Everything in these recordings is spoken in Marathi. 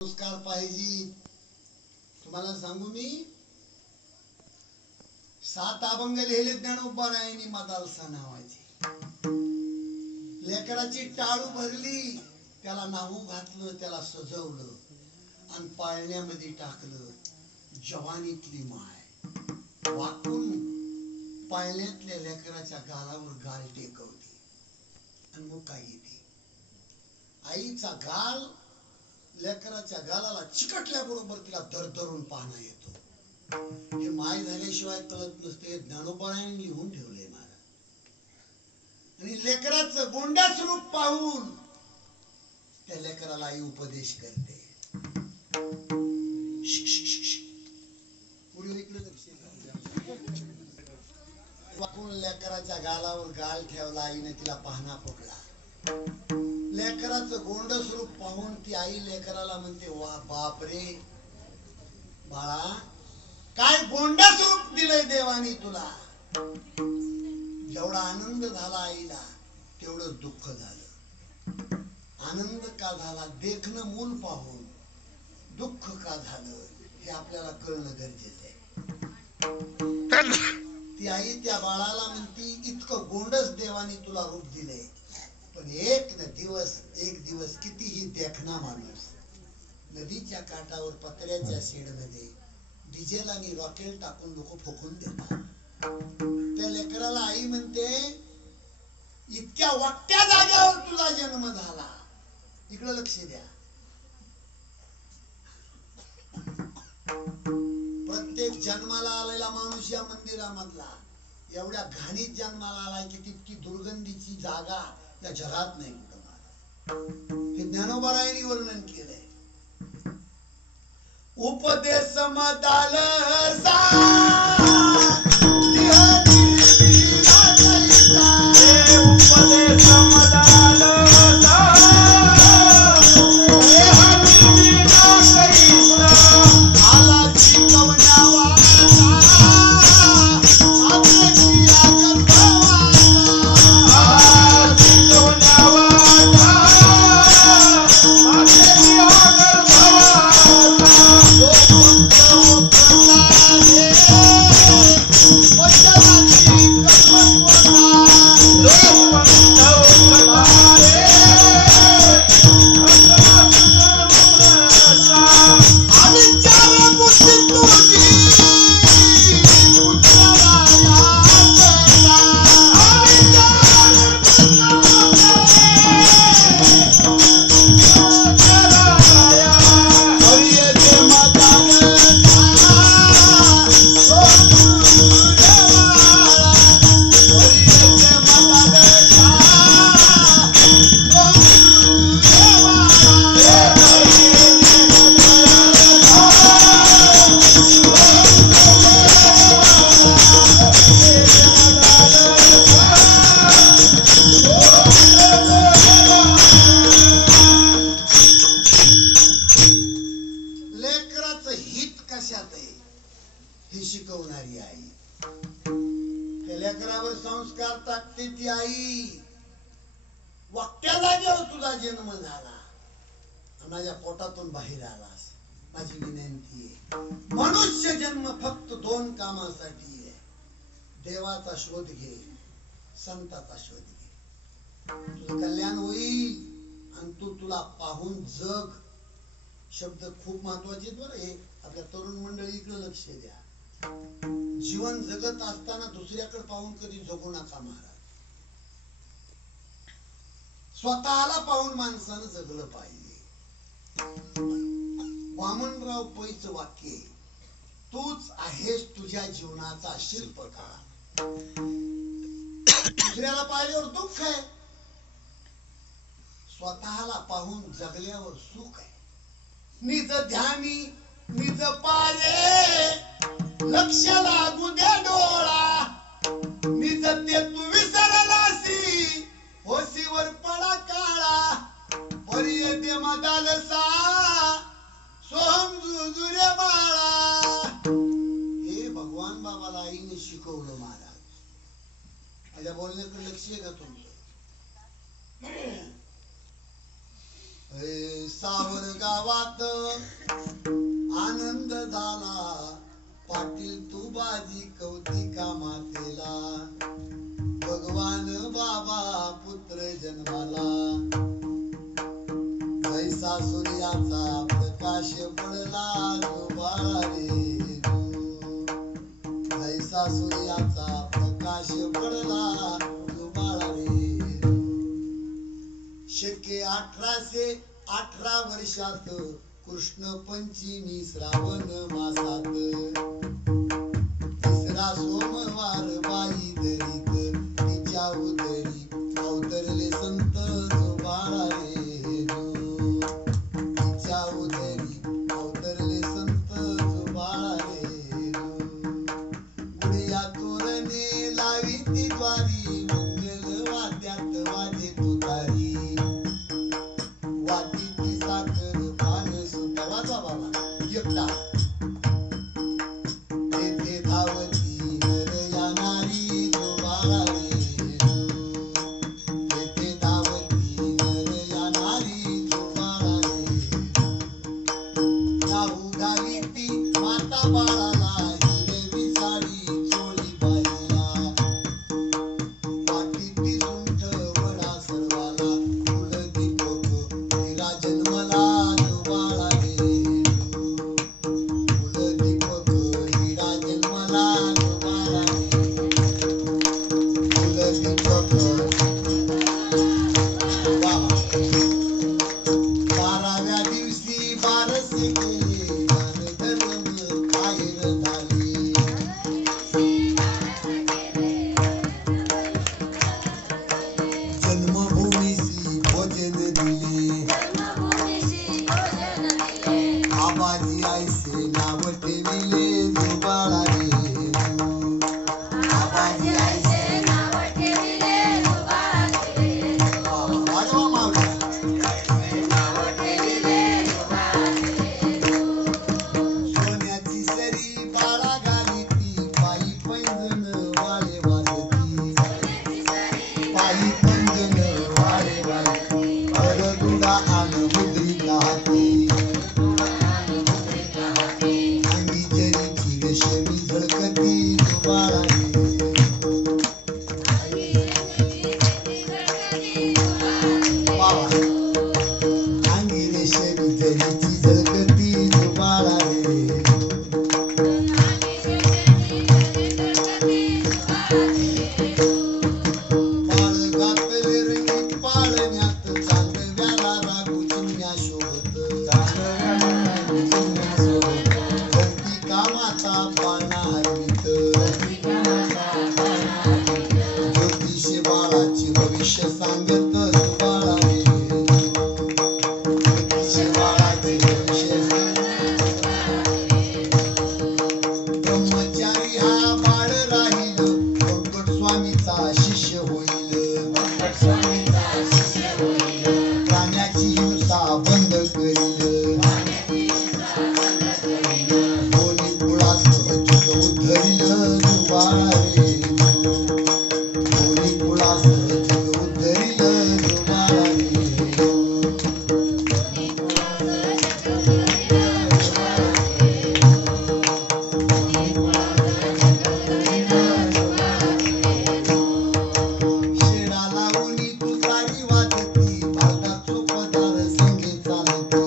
संस्कार पाहिजे. तुम्हाला सांगू मी 7 अभंग लिहिले ज्ञानोबारायांनी मदालसा नावाची. लेकराची टाळू भरली, त्याला नाव घातलं, त्याला सजवलं आणि पाळण्यामध्ये टाकलं. जवानीतली माय वाकून पाळण्यातल्या लेकराच्या गालावर गाल टेकवते आणि मग काय येते. आईचा गाल लेकराच्या गालाला चिकटल्याबरोबर तिला दरदरून पाहणं येतो. हे माय झाल्याशिवाय कळत नसते. ज्ञानोबारायांनी लिहून ठेवले महाराज. आणि लेकराचं गोंड्याच रूप पाहून त्या लेकराला आई उपदेश करते. वाकून लेकराच्या गालावर गाल ठेवला. आईने तिला पाहणा पकडला. लेकराचं गोंड स्वरूप पाहून ती आई लेकराला म्हणते, वा बाप रे बाळा, काय गोंड स्वरूप दिलंय देवानी तुला. जेवढा आनंद झाला आईला तेवढं दुःख झालं. आनंद का झाला देखणं मूल पाहून, दुःख का झालं हे आपल्याला कळणं गरजेचं आहे. ती आई त्या बाळाला म्हणती, इतकं गोंडच देवानी तुला रूप दिले, पण एक दिवस कितीही देखना माणूस नदीच्या काठावर पत्र्याच्या शेड मध्ये डिझेल आणि रॉकेल टाकून लोक फुकून देतात. त्या लेकराला आई म्हणते, इतक्या वाकट्या जागेवर तुझा जन्म झाला, इकडे लक्ष द्या. प्रत्येक जन्माला आलेला माणूस या मंदिरामधला एवढ्या घाणीत जन्माला आलाय की तितकी दुर्गंधीची जागा या जगात नाही कुठं. हे ज्ञानोबारायांनी वर्णन केलंय. उपदेश मदाल हे शिकवणारी आई. त्या लेकरावर संस्कार टाकते ती आई. वाकट्या जागेवर तुझा जन्म झाला, माझ्या पोटातून बाहेर आलास. माझी विनंती आहे, मनुष्य जन्म फक्त 2 कामासाठी आहे. देवाचा शोध घे, संताचा शोध घे. तुझं कल्याण होईल आणि तू तुला पाहून जग. शब्द खूप महत्वाचे बरं. हे आपल्या तरुण मंडळी इकडे लक्ष द्या. जीवन जगत असताना दुसऱ्याकडे पाहून कधी जगू नका महाराज. स्वतःला पाहून माणसानं जगलं पाहिजे. वामनराव पैच वाक्य, तूच आहेस तुझ्या जीवनाचा शिल्पकार. दुसऱ्याला पाहिल्यावर दुःख आहे, स्वतःला पाहून जगल्यावर सुख आहे. निज ध्यानी निज पाले, लक्ष लागू दे डोळा. निज ते तू विसरलासी, होशीवर पडा काळा. पर्य दे मदालसा, सोहम जुजुरे बाळा. हे भगवान बाबाला आईने शिकवलं महाराज. माझ्या बोलण्याकडे लक्ष आहे का तुमचं? सावर गावात पाटील तू बाजी कौतिका मातेला भगवान बाबा पुत्र जन्माला जैसा सूर्याचा प्रकाश पडला जो बाळा रे जैसा सूर्याचा प्रकाश पडला जो बाळा रे शके 1818 वर्षात कृष्ण पंचमी श्रावण मासात तिसरा सोमवार बाई दरीत तिच्या उदरी अवतरले संत जो बाळा रे तिच्या उदरी अवतरले संत जो बाळा रे गुडिया तोरणे लावी ती द्वारी मंगल वाद्यात वाजे तुतारी वाटी ती साखर पान सुद्धा वाजवा बाबा एकटा तेथे धावती नर या नारी जो बाळा रे तेथे धावती नर या नारी जो बाळा रे नाहू घाली ती माता बाळाला हिरवी साडी चोळी बाईला वाटी ती सुंठ वडा सर्वाला फुल दीपक हिरा जन्मला जो बाळा रे फुल दीपक हिरा जन्मला जो बाळा रे फुल दीपक बाबा 12व्या दिवशी बारसे केले दान धर्म बाहेर झाले जन्मभूमीसी भोजन दिले आबाजी आईसे नाव ठेविले जो बाळा रे आबाजी आईसे वाजवा मावळ्या सोन्याची सरी बाळा घाली ती पायी पैंजण वाळे वाजती पायी पैंजण वाळे वाजती दुडा आण मुद्रिका हाती अंगी जरीची रेशमी झळकती जो बाळा रे बाबा अंगी रेशमी जरीची झळकती जो बाळा रे पाळ घातले रंगीत पाळण्यात चांदव्याला रागू चिमण्या शोभत धरती कामाचा पाना हरवीत ज्योतिष बाळाची भविष्य सांगत जो बाळा रे ज्योतिष बाळाचे भविष्य ब्रह्मचारी हा बाळ राहील वेंकट स्वामीचा शिष्य होईल प्राण्याची हिंसा बंद करील दोन्ही कुळासह जग उद्धरील जो बाळा रे दोन्ही कुळासह जग उद्धरील जो बाळा रे शेडा लावणी तुतारी वाजती भारतात चोपदार संगे चालती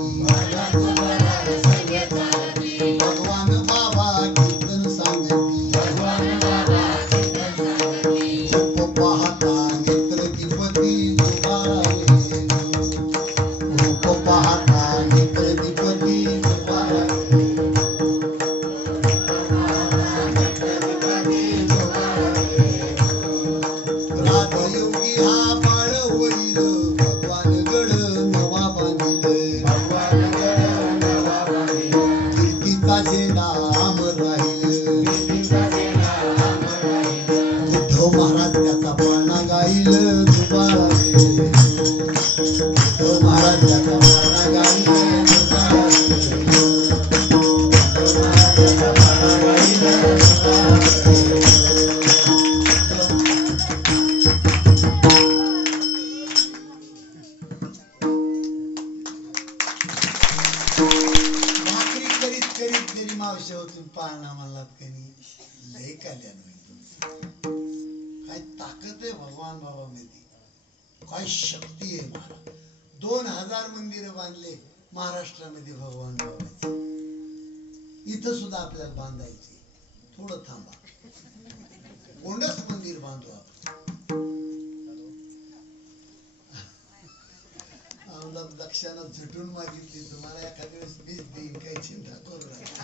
भगवान बाबा कीर्तन सांगती रूप पाहता नेत्र दीपती जो बाळा रे रूप पाहता नेत्र दीपती जो बाळा रे राजयोगी हा बाळ होईल भगवान गड नवा बांधिल कीर्तीचा झेंडा अमर राहील उद्धव महाराज त्याचा पाळणा गाईल जो बाळा रे उद्धव महाराज त्याचा पाळणा गाईल जो बाळा रे उद्धव महाराज त्याचा पाळणा गाईल जो बाळा रे भाकरी करीत करीत तरी मावशी होतून पाळणा म्हणलात कनी लय कल्याण होईल तुमचं. काय ताकद आहे भगवान बाबा मध्ये, काय शक्ती आहे महाराज. 2000 मंदिरं बांधले महाराष्ट्रामध्ये भगवान बाबाचे. इथं सुद्धा आपल्याला बांधायचे. थोडं थांबा, कोणच मंदिर बांधू आपण. आम्हाला दक्षाना झटून मागितली, तुम्हाला एखाद्या वेळेस मीच देईन, काही चिंता करू नका.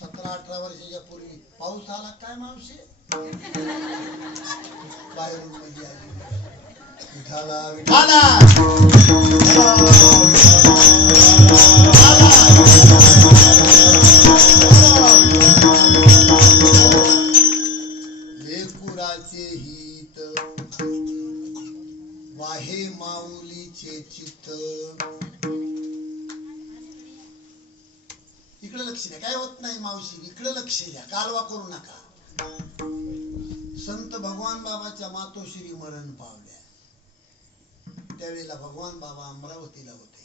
17-18 वर्षाच्या पूर्वी पाऊस आला काय मावशी, बाहेरून मध्ये आली. विठाला विठाला लेकुराचे हित वाहे माऊलीचे चित्त. इकडे लक्ष द्या, काय होत नाही मावशी, इकडे लक्ष द्या, कालवा करू नका. संत भगवान बाबाच्या मातोश्री मरण पावल्या. त्यावेळेला भगवान बाबा अमरावतीला होते.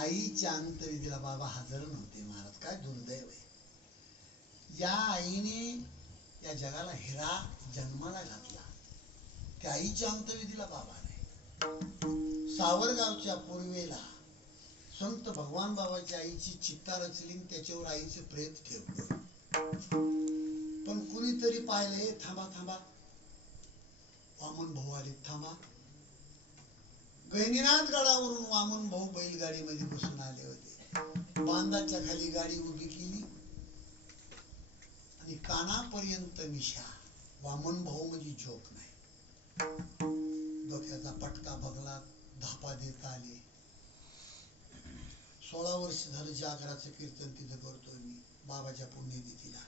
आईच्या अंतविधीला बाबा हजर नव्हते. महाराज काय दुर्दैव आहे. या आईने या जगाला हिरा जन्माला घातला, त्या आईच्या अंतविधीला बाबा नाही. सावरगावच्या पूर्वेला संत भगवान बाबाच्या आईची चित्ता रचली, त्याच्यावर आईचे प्रेत ठेवलं. पण कुणीतरी पाहिले, थांबा थांबा, वामन भाऊ आले, थांबा. गहिनीनाथ गडावरून वामन भाऊ बैलगाडीमध्ये बसून आले होते. बांधाच्या खाली गाडी उभी केली आणि कानापर्यंत मिशा. वामन भाऊ म्हणजे झोप नाही. डोक्याचा पटका बगला, धापा देता आले. 16 वर्ष झालं जागराचं कीर्तन तिथं करतोय मी बाबाच्या पुण्यतिथीला.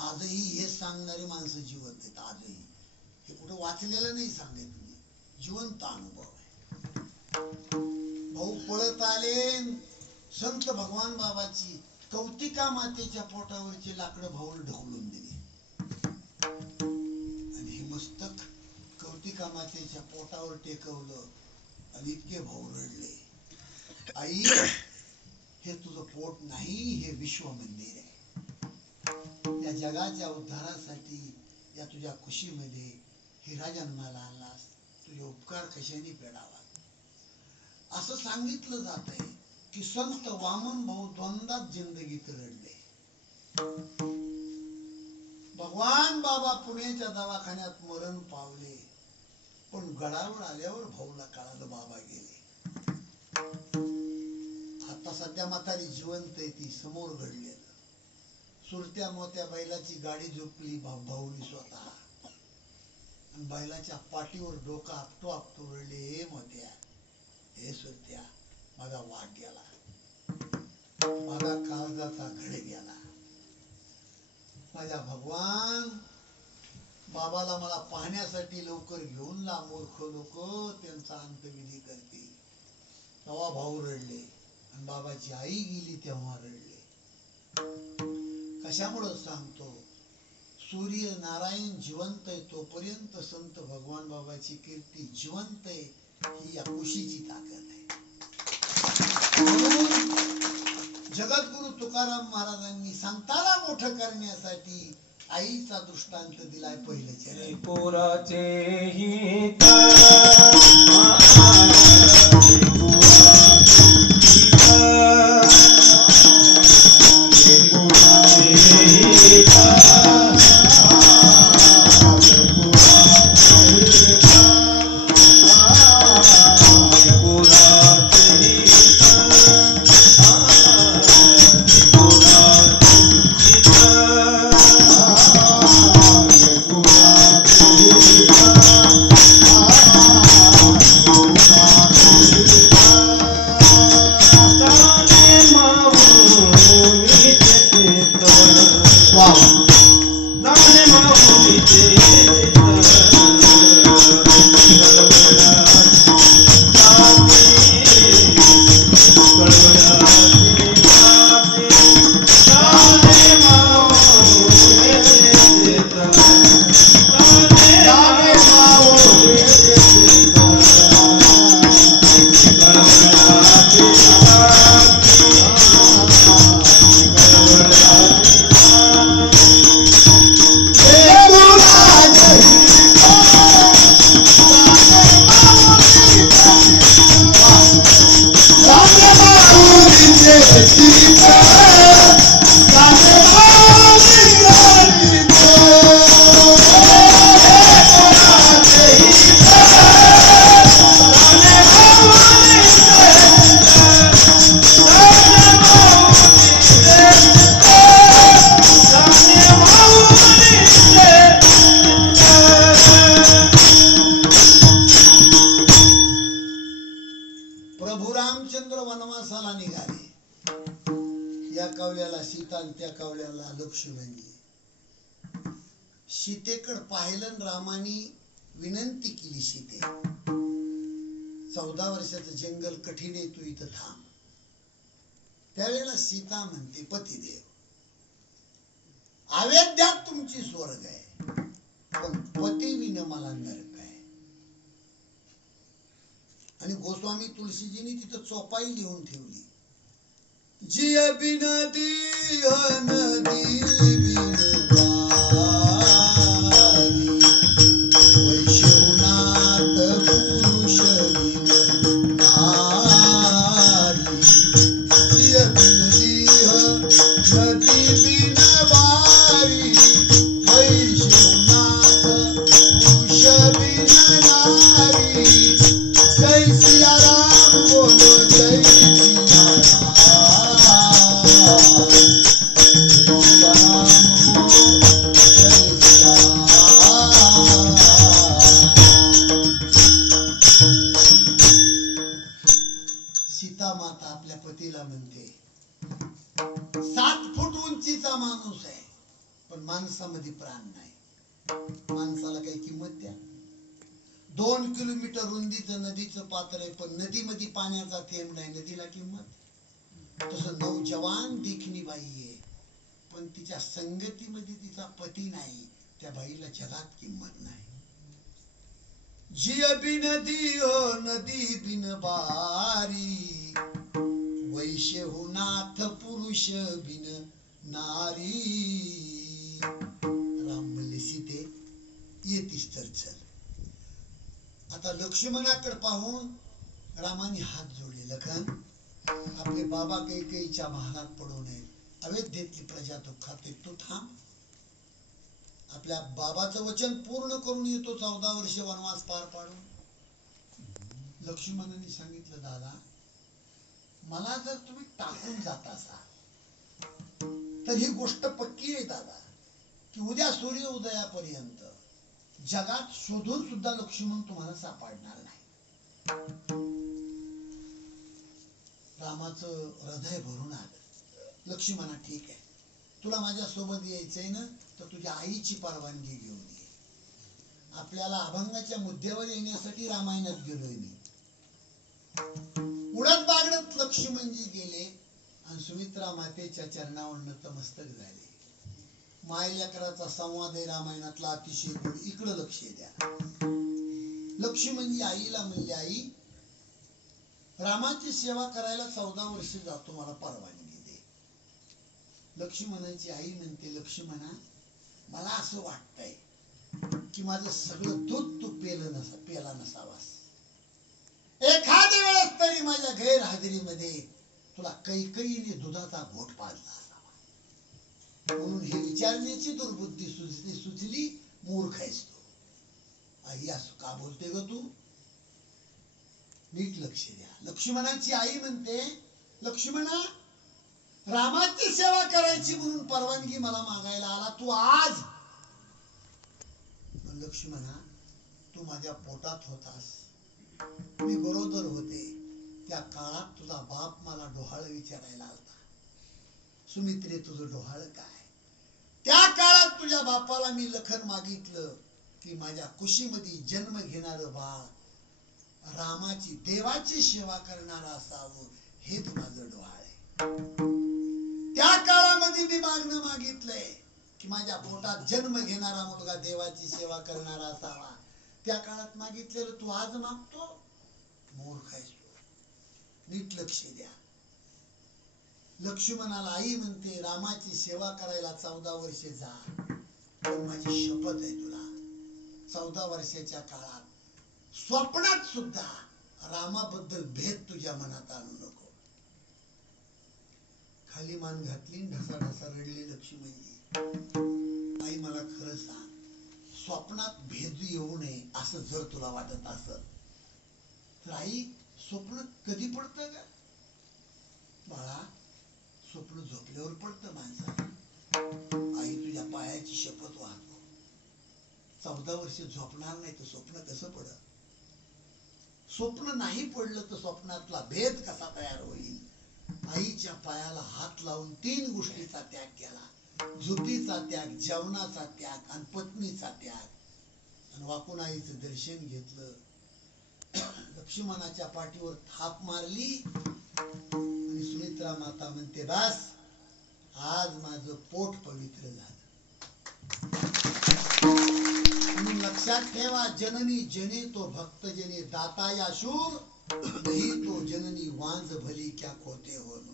आजही हे सांगणारी माणसं जिवंत आहेत. आजही हे कुठं वाचलेलं नाही सांगत मी, जिवंत अनुभव आहे. भाऊ पळत आले. संत भगवान बाबाची कौतिका मातेच्या पोटावरची लाकडं भाऊला ढकलून दिली आणि हे मस्तक कौतिका मातेच्या पोटावर टेकवलं आणि इतके भाऊ रडले. आई, हे तुझं पोट नाही, हे विश्व मंदिर आहे. या जगाच्या उद्धारासाठी या तुझ्या खुशीमध्ये हिरा जन्माला आलास, तुझे उपकार कशाने फेडावा असं सांगितलं जात आहे की संत वामन भाऊ द्वंद्वात जिंदगीत रडले. भगवान बाबा पुण्याच्या दवाखान्यात मरण पावले, पण गडावर आल्यावर भाऊला कळालं बाबा गेले. आता सध्या म्हातारी जिवंत आहे, ती समोर घडलेलं. सुरत्या मोत्या बैलाची गाडी झोपली भाऊनी स्वतः, आणि बैलाच्या पाठीवर डोका आपटो आपटो रडले, हे मोत्या, हे सुरत्या, माझा वाघ गेला, माझा काळजाचा घड गेला. माझ्या भगवान बाबाला मला पाहण्यासाठी लवकर घेऊन ला. मूर्ख लोक त्यांचा अंतविधी करतील. तेव्हा भाऊ रडले आणि बाबाची आई गेली तेव्हा रडले. कशामुळे सांगतो, सूर्य नारायण जिवंत आहे तोपर्यंत संत भगवान बाबाची कीर्ती जिवंत आहे. ही या खुशीची ताकद आहे. जगद्गुरु तुकाराम महाराजांनी संताला मोठं करण्यासाठी आईचा दृष्टांत दिलाय. पहिलं चरण पोराचे सीता आणि त्या कावळ्याला लक्ष्मी म्हणली. सीतेकडे पाहिलं रामाने विनंती केली. सीते 14 वर्षाचं जंगल कठीण आहे, तू इथं थांब. त्यावेळेला सीता म्हणते पतिदेव अयोध्यात तुमची स्वर्ग आहे, पण पती विन मला नरक आहे. आणि गोस्वामी तुलसीजींनी तिथं चोपाई लिहून ठेवली. जिय बिन दिह नदी बिन बारी, वैष्णवनाथ पुरुष बिन नारी. जिय बिन दिह नदी बिन बारी, वैष्णवनाथ पुरुष बिन नारी. जय सिया राम बोलो जय सिया सीता माता आपल्या पतीला म्हणते 7 फूट उंचीचा माणूस आहे, पण माणसामध्ये प्राण नाही. माणसाला काही किंमत द्या. 2 किलोमीटर रुंदीचं नदीचं पात्र आहे, पण नदीमध्ये पाण्याचा थेंब नाही, नदीला किंमत. तसं नौजवान देखणी बाई आहे, पण तिच्या संगतीमध्ये तिचा पती नाही, त्या बाईला जगात किंमत नाही. जिय बिन दिह नदी बिन बारी, वैष्णवनाथ पुरुष बिन नारी. राम म्हणले सीते येतीस तर चल. आता लक्ष्मणाकडे पाहून रामाने हात जोडले. लखन आपले बाबा कैकेयीच्या महालात पडू नये, अयोध्येतली प्रजा दुःखात आहे, तू थांब. आपल्या बाबाचं वचन पूर्ण करून येतो, 14 वर्ष वनवास पार पाडून. लक्ष्मणाने सांगितलं दादा मला जर तुम्ही टाकून जात असाल तर ही गोष्ट पक्की आहे दादा, की उद्या सूर्य उदयापर्यंत जगात शोधून सुद्धा लक्ष्मण तुम्हाला सापडणार नाही. रामाचं हृदय भरून आलं. लक्ष्मणा ठीक आहे, तुला माझ्या सोबत यायचंय ना, तर तुझ्या आईची परवानगी घेऊन ये. आपल्याला अभंगाच्या मुद्द्यावर येण्यासाठी रामायणात गेलोय मी. उडत बागडत लक्ष्मणजी गेले आणि सुमित्रा मातेच्या चरणावर नतमस्तक झाले. माय लेकराचा संवाद आहे रामायणातला अतिशय गोड, इकडं लक्ष द्या. लक्ष्मणजी आईला म्हणले आई रामाची सेवा करायला 14 वर्ष जातो, मला परवानगी दे. लक्ष्मणाची आई म्हणते लक्ष्मणा मला असं वाटतंय की माझं सगळं दूध तू पेला नसावास. एखाद्या वेळेस तरी माझ्या गैरहजेरीमध्ये तुला कैकेयीने दुधाचा घोट पाजला असावा, म्हणून हे विचारण्याची दुर्बुद्धी सुचली. मूर्ख आहेस तू. आई असं का बोलते ग तू? नीट लक्ष द्या. लक्ष्मणाची आई म्हणते लक्ष्मणा रामाची सेवा करायची म्हणून परवानगी मला मागायला आला तू आज. लक्ष्मणा तू माझ्या पोटात होतास, मी गरोदर होते, त्या काळात तुझा बाप मला डोहाळ विचारायला आलता. सुमित्रे तुझं डोहाळ काय? त्या काळात तुझ्या बापाला मी लखन मागितलं की माझ्या कुशीमध्ये जन्म घेणार बाळ रामाची देवाची सेवा करणारा असावं, हेच माझं डोहाळ आहे. त्या काळामध्ये मी मागणं मागितलंय की माझ्या पोटात जन्म घेणारा मुलगा देवाची सेवा करणारा असावा. त्या काळात मागितलेलं तू आज मागतो? मूर्ख आहेस तू. नीट लक्ष द्या. लक्ष्मणाला आई म्हणते रामाची सेवा करायला 14 वर्षे जा, पण माझी शपथ आहे तुला 14 वर्षाच्या काळात स्वप्नात सुद्धा रामाबद्दल भेद तुझ्या मनात आणू नको. खाली मान घातली, ढसा ढसा रडली लक्ष्मणजी. आई मला खरं सांग, स्वप्नात भेद येऊ नये असं जर तुला वाटत असत तर आई स्वप्न कधी पडतं का? बाळा स्वप्न झोपल्यावर पडतं माणसाला. आई तुझ्या पायाची शपथ वाहतो 14 वर्ष झोपणार नाही तर स्वप्न कसं पडत? स्वप्न नाही पडलं तर स्वप्नातला भेद कसा तयार होईल? आईच्या पायाला हात लावून 3 गोष्टीचा त्याग केला. झोपीचा त्याग, जेवणाचा त्याग आणि पत्नीचा त्याग. आणि वाकून आईचं दर्शन घेतलं. लक्ष्मणाच्या पाठीवर थाप मारली आणि सुमित्रा माता म्हणते, बस आज माझं पोट पवित्र झालं. म्हणून लक्षात ठेवा, जननी जने तो भक्त जने दाता या शूर नाही तो जननी वांज भली क्या खोते होण.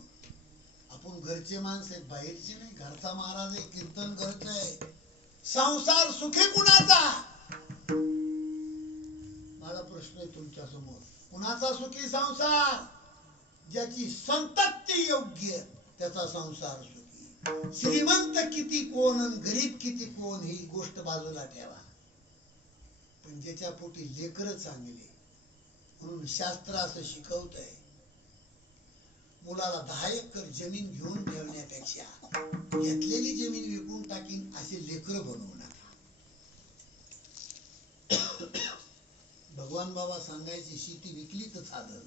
आपण घरचे माणसं आहेत, बाहेरचे नाही. घरचा महाराज आहे, कीर्तन घरचं आहे. संसार सुखी कुणाचा? माझा प्रश्न आहे तुमच्या समोर, कुणाचा सुखी संसार? ज्याची संतती योग्य त्याचा संसार सुखी. श्रीमंत किती कोण आणि गरीब किती कोण ही गोष्ट बाजूला ठेवा, पण ज्याच्या पोटी लेकरं चांगले. म्हणून शास्त्र असं शिकवतंय, मुलाला 10 एकर जमीन घेऊन ठेवण्यापेक्षा घेतलेली जमीन विकून टाकीन असे लेकरं बनवू नका. भगवान बाबा सांगायचे, शेती विकली तर चालेल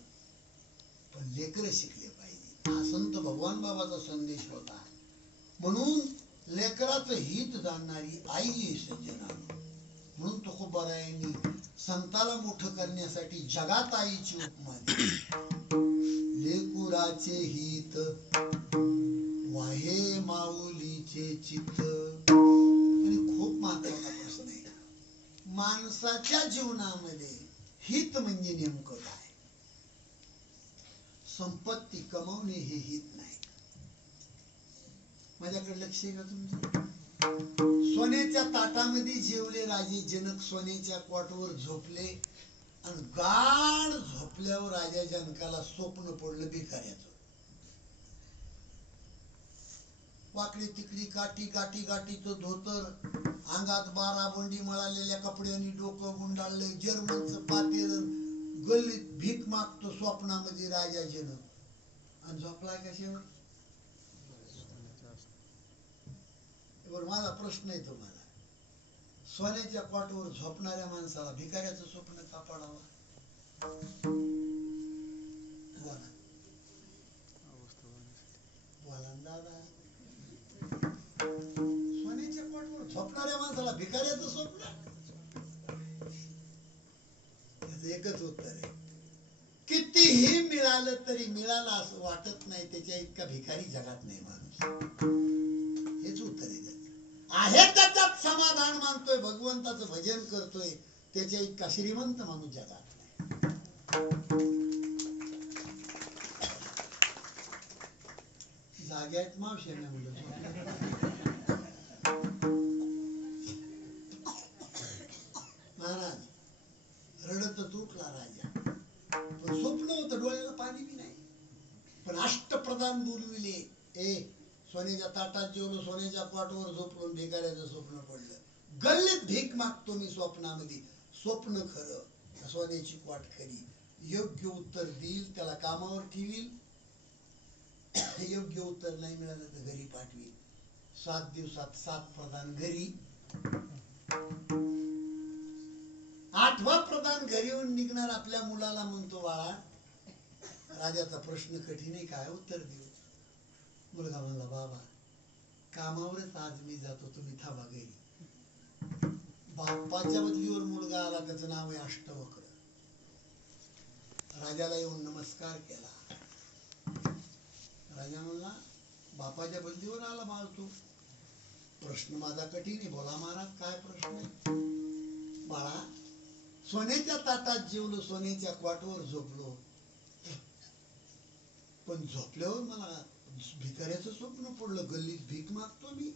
पण लेकरं शिकले पाहिजे. हा संत भगवान बाबाचा संदेश होता. म्हणून लेकराचं हित जाणणारी आई आहे सज्जनांनो. म्हणून तुकोबारायांनी संताला मोठं करण्यासाठी जगात आईची उपमा दिली. लेकुराचे हित वाहे माऊलीचे चित्त. आणि खूप महत्वाचा प्रश्न आहे, माणसाच्या जीवनामध्ये हित म्हणजे नेमकं काय? संपत्ती कमवणे हे हित नाही. माझ्याकडे लक्ष आहे का तुमचं? सोन्याच्या ताटामध्ये जेवले राजे जनक, सोन्याच्या कॉटवर झोपले आणि गाढ झोपल्यावर राजा जनकाला स्वप्न पडलं भिकाऱ्याचं. वाकडी तिकडी काठी गाठी गाठीचं धोतर, अंगात 12 बंडी मळालेल्या कपड्यांनी डोकं गुंडाळलं, जर्मनचं पातेल, गल्लीत भीक मागतो स्वप्नामध्ये राजा जनक. आणि झोपलाय कशावर? माझा प्रश्न आहे तुम्हाला, सोन्याच्या कॉटवर झोपणाऱ्या माणसाला भिकाऱ्याचं स्वप्न का पडावं? बोला बोला दादा. सोन्याच्या कॉटवर झोपणाऱ्या माणसाला भिकाऱ्याचं स्वप्न? त्याचं एकच उत्तर आहे, कितीही मिळालं तरी मिळालं असं वाटत नाही, त्याच्या इतका भिकारी जगात नाही माणूस. हेच उत्तर आहे. आहे त्याच्यात समाधान मानतोय, भगवंताचं भजन करतोय, त्याच्या इतका श्रीमंत माणूस जगात नाही. जाग्यात मावशी म्हणलं महाराज रडत तुटला राजा, पण स्वप्न होतं, डोळ्याला पाणी बी नाही. पण अष्टप्रधान बोलविले, ए सोन्याच्या ताटात जेवलो, सोन्याच्या पाठवर झोपलो, भिकाऱ्याचं स्वप्न पडलं. गल्लीत भीक मागतो मी स्वप्नामध्ये, स्वप्न खरं, सोन्याची पाठ खरी. योग्य उत्तर देईल त्याला कामावर ठेवील, योग्य उत्तर नाही मिळालं तर घरी पाठवील. 7 दिवसात 7 प्रधान घरी. 8वा प्रधान घरी येऊन निघणार, आपल्या मुलाला म्हणतो, बाळा राजाचा प्रश्न कठीण आहे, काय उत्तर देऊ? मुलगा म्हणला, बाबा कामावरच आज मी जातो, तुम्ही थांबा घरी. बापाच्या बदलीवर मुलगा आला, त्याचं नाव आहे अष्टवक्र. राजाला येऊन नमस्कार केला. राजा म्हणला, बापाच्या बदलीवर आला बाळ तू, प्रश्न माझा कठीण आहे, बोला महाराज काय प्रश्न आहे? बाळा सोन्याच्या ताटात जेवलो, सोन्याच्या क्वाटवर झोपलो, पण झोपल्यावर मला भिकाऱ्याचं स्वप्न पडलं, गल्लीत भीक मागतो मी.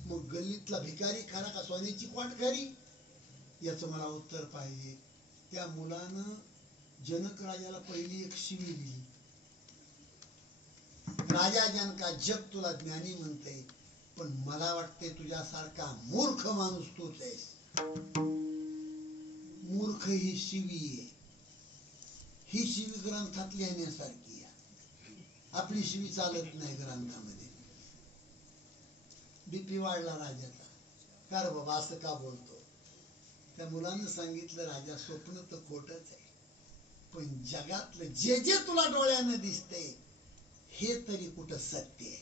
मग गल्लीतला भिकारी खरा का सोन्याची क्वाट खरी? याचं मला उत्तर पाहिजे. त्या मुलानं जनक राजाला पहिली एक शिवी दिली. राजा जनका, जग तुला ज्ञानी म्हणते, पण मला वाटते तुझ्यासारखा मूर्ख माणूस तूच आहेस. मूर्ख ही शिवी आहे. ही शिवी ग्रंथात लिहिण्यासारखी आहे. आपली शिवी चालत नाही ग्रंथामध्ये. बीपी वाढला राजाचा, का रे बाबा असं का बोलतो? त्या मुलानं सांगितलं, राजा स्वप्न तर खोटच आहे, पण जगातलं जे जे तुला डोळ्यानं दिसते हे तरी कुठं सत्य आहे?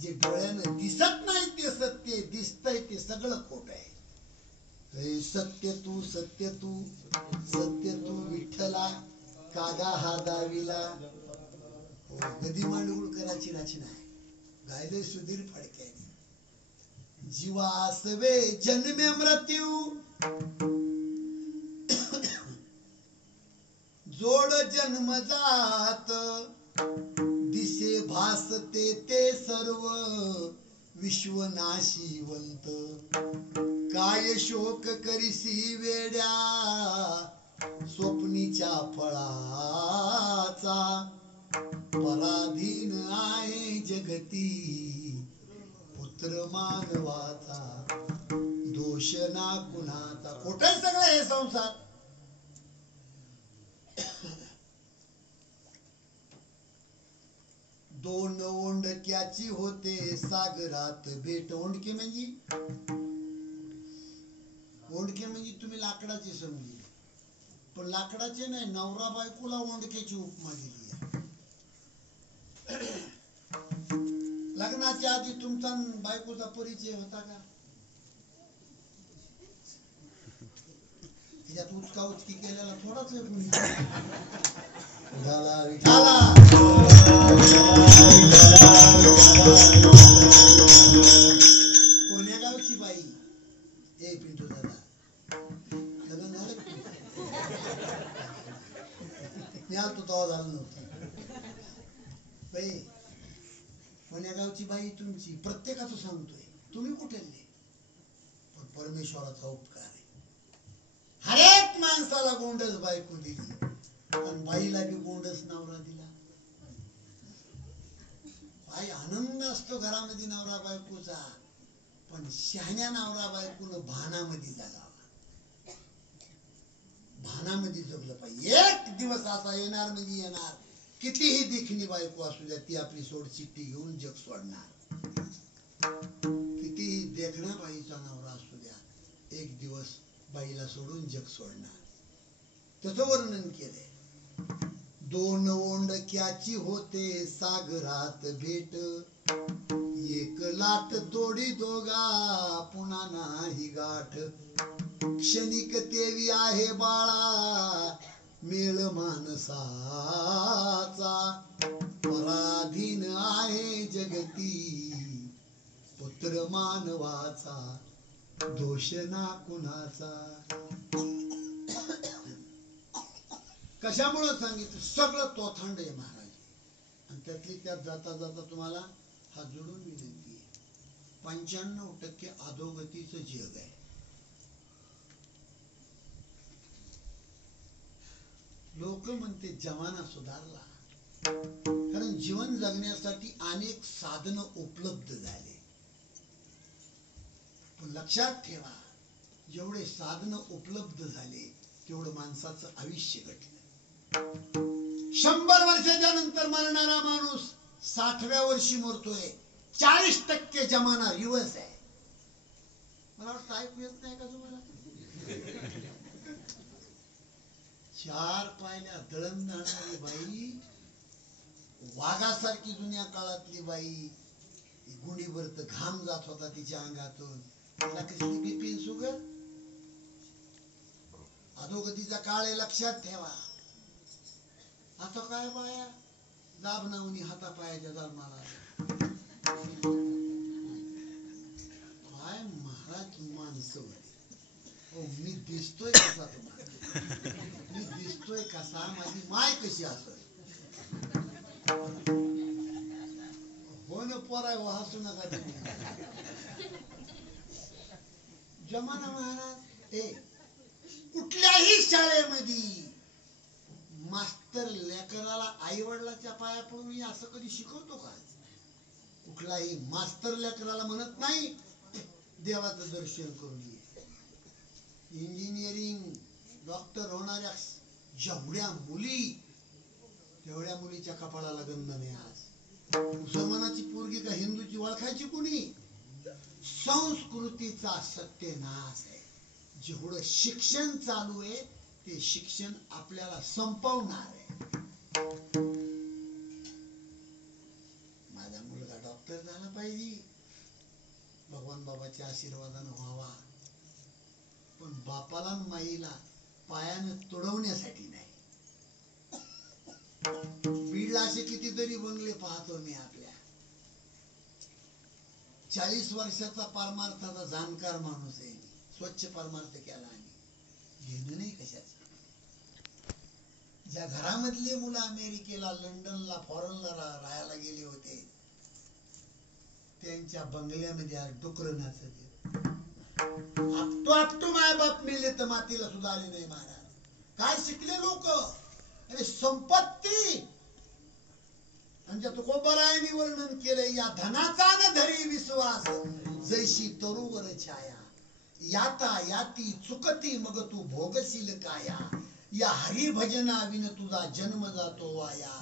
जे डोळ्यानं दिसत नाही ते सत्य आहे, दिसतंय ते सगळं खोट आहे. सत्य तू सत्य तू सत्य तू विठ्ठला कागा हा दाविला. गदी मांडगुळकरांची रचना आहे, गायले सुधीर फडक्याने. जीवासवे जन्मे मृत्यू जोड जन्म जात, दिसे भासते ते सर्व विश्वनाशीवंत. काय शोक करीसी वेड्या स्वप्नीच्या फळाचा, पराधीन आहे जगती पुत्र मानवाचा. दोष ना कुणाचा. खोटं सगळं हे संसार. दोन ओंडक्याची होते सागरात भेट. ओंडके म्हणजे तुम्ही लाकडाची समजली, पण लाकडाचे नाही, नवरा बायकोला ओंडक्याची उपमा दिली आहे. लग्नाच्या आधी तुमचा बायकोचा परिचय होता का? त्याच्यात उचका उचकी केलेला थोडाच आहे कुणी. कोण्या गावची बाई? ए पिंटू दादा, लग्न झालं? मी आलतो तेव्हा झालं नव्हतं. बाई कोण्या गावची बाई तुमची? प्रत्येकाचं सांगतोय. तुम्ही कुठले? पण परमेश्वराचा उपकार आहे. हरेक माणसाला गोंडस बायको दिली, पण बाईला बी गोंडस नवरा दिला. बाई आनंद असतो घरामध्ये नवरा बायकोचा, पण शहाण्या नवरा बायकोनं भानामध्ये जगावा. भानामध्ये जगलं पाहिजे. एक दिवस असा येणार म्हणजे येणार, कितीही देखणी बायको असू द्या, ती आपली सोडचिठ्ठी घेऊन जग सोडणार. कितीही देखण्या बाईचा नवरा असू द्या, एक दिवस बाईला सोडून जग सोडणार. त्याचं वर्णन केलंय. दोन ओंडक्याची होते सागरात भेट, एक लाट तोडी दोघा पुन्हा नाही गाठ. क्षणिक तेवी आहे बाळा मेळ मानसाचा, पराधीन आहे जगती पुत्र मानवाचा. दोष ना कुणाचा. कशामुळे सांगितलं? सगळं तोथांड आहे महाराज. आणि त्यातली त्यात जाता जाता तुम्हाला हात जोडून विनंती आहे, 95% अधोगतीचं जग आहे. लोक म्हणते जमाना सुधारला, कारण जीवन जगण्यासाठी अनेक साधन उपलब्ध झाले. पण लक्षात ठेवा, जेवढे साधन उपलब्ध झाले तेवढं माणसाचं आयुष्य घटलं. 100 वर्षाच्या नंतर मरणारा माणूस 60व्या वर्षी मरतोय. 40% जमाना रिवर्स आहे. मला वाटतं ऐकू येत नाही का तुम्हाला? 4 पायल्या दळण जाणारी बाई, वाघासारखी जुन्या काळातली बाई, गुंडीभर तर घाम जात होता तिच्या अंगातून. तिला कसली बीपी शुगर? अधोगतीचा काळ आहे, लक्षात ठेवा. आता काय बाया दाबनावनी हातापायाच्या जन्माला. काय महाराज माणसं. मी दिसतोय कसा तुम्हाला? मी दिसतोय कसा? माझी माय कशी असेल? हो न पोराय, हसू नका तुम्ही. जमाना महाराज. कुठल्याही शाळेमध्ये मास्तर लेकराला आई वडिलाच्या पाया पडून असं कधी शिकवतो का? कुठलाही मास्तर लेकराला म्हणत नाही देवाचं दर्शन करून ये. इंजिनिअरिंग डॉक्टर होणाऱ्या जेवढ्या मुली, तेवढ्या मुलीच्या कपाळाला गंध नाही. आज मुसलमानाची पोरगी का हिंदूची ओळखायची कुणी? संस्कृतीचा सत्यानाश आहे. जेवढं शिक्षण चालू आहे ते शिक्षण आपल्याला संपवणार आहे. बापाच्या आशीर्वादानं व्हावा, पण बापाला आणि माईला पायानं तुडवण्यासाठी नाही. बीडला असे कितीतरी बंगले पाहतो मी आपल्या. 40 वर्षाचा परमार्थाचा जाणकार माणूस आहे. स्वच्छ परमार्थ केला आम्ही, घेणं नाही कशाचं. ज्या घरामधले मुलं अमेरिकेला, लंडनला, फॉरेनला राहायला गेले होते, त्यांच्या बंगल्यामध्ये आज डुकर नाचत. आपटू आपटू माय बाप मेले तर मातीला सुद्धा आले नाही महाराज. काय शिकले लोक. अरे संपत्ती, म्हणजे तुकोबरायांनी वर्णन केलंय, या धनाचा न धरी विश्वास, जैशी तरुवर छाया, याता याती चुकती मग तू भोगशील काया, या हरिभजना विन तुझा जन्म जातो वाया,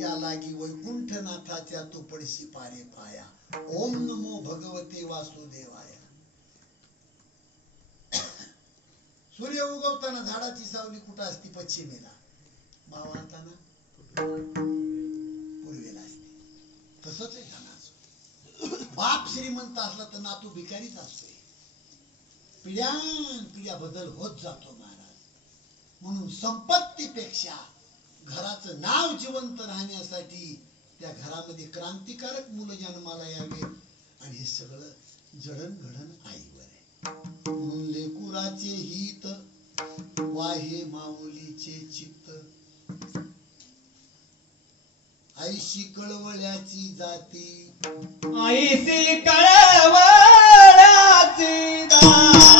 या लागी वैकुंठनाथाच्या तू पडशी पारे पाया. ओम नमो भगवते वासुदेवाया. सूर्य उगवताना झाडाची सावली कुठं असती? पश्चिमेला. मावळताना पूर्वेला असते. तसंच आहे धनाचं. बाप श्रीमंत असला तर नातू भिकारीच असतोय. पिढ्यान पिढ्या बदल होत जातो महाराज. म्हणून संपत्तीपेक्षा घराचं नाव जिवंत राहण्यासाठी त्या घरामध्ये क्रांतिकारक मुलं जन्माला यावे, आणि हे सगळं जडणघडण आईवर आहे. म्हणून लेकुराचे हित वाहे माऊलीचे चित्त, आईशी कळवळ्याची जाती, आईशी कळवळ्याची जाती,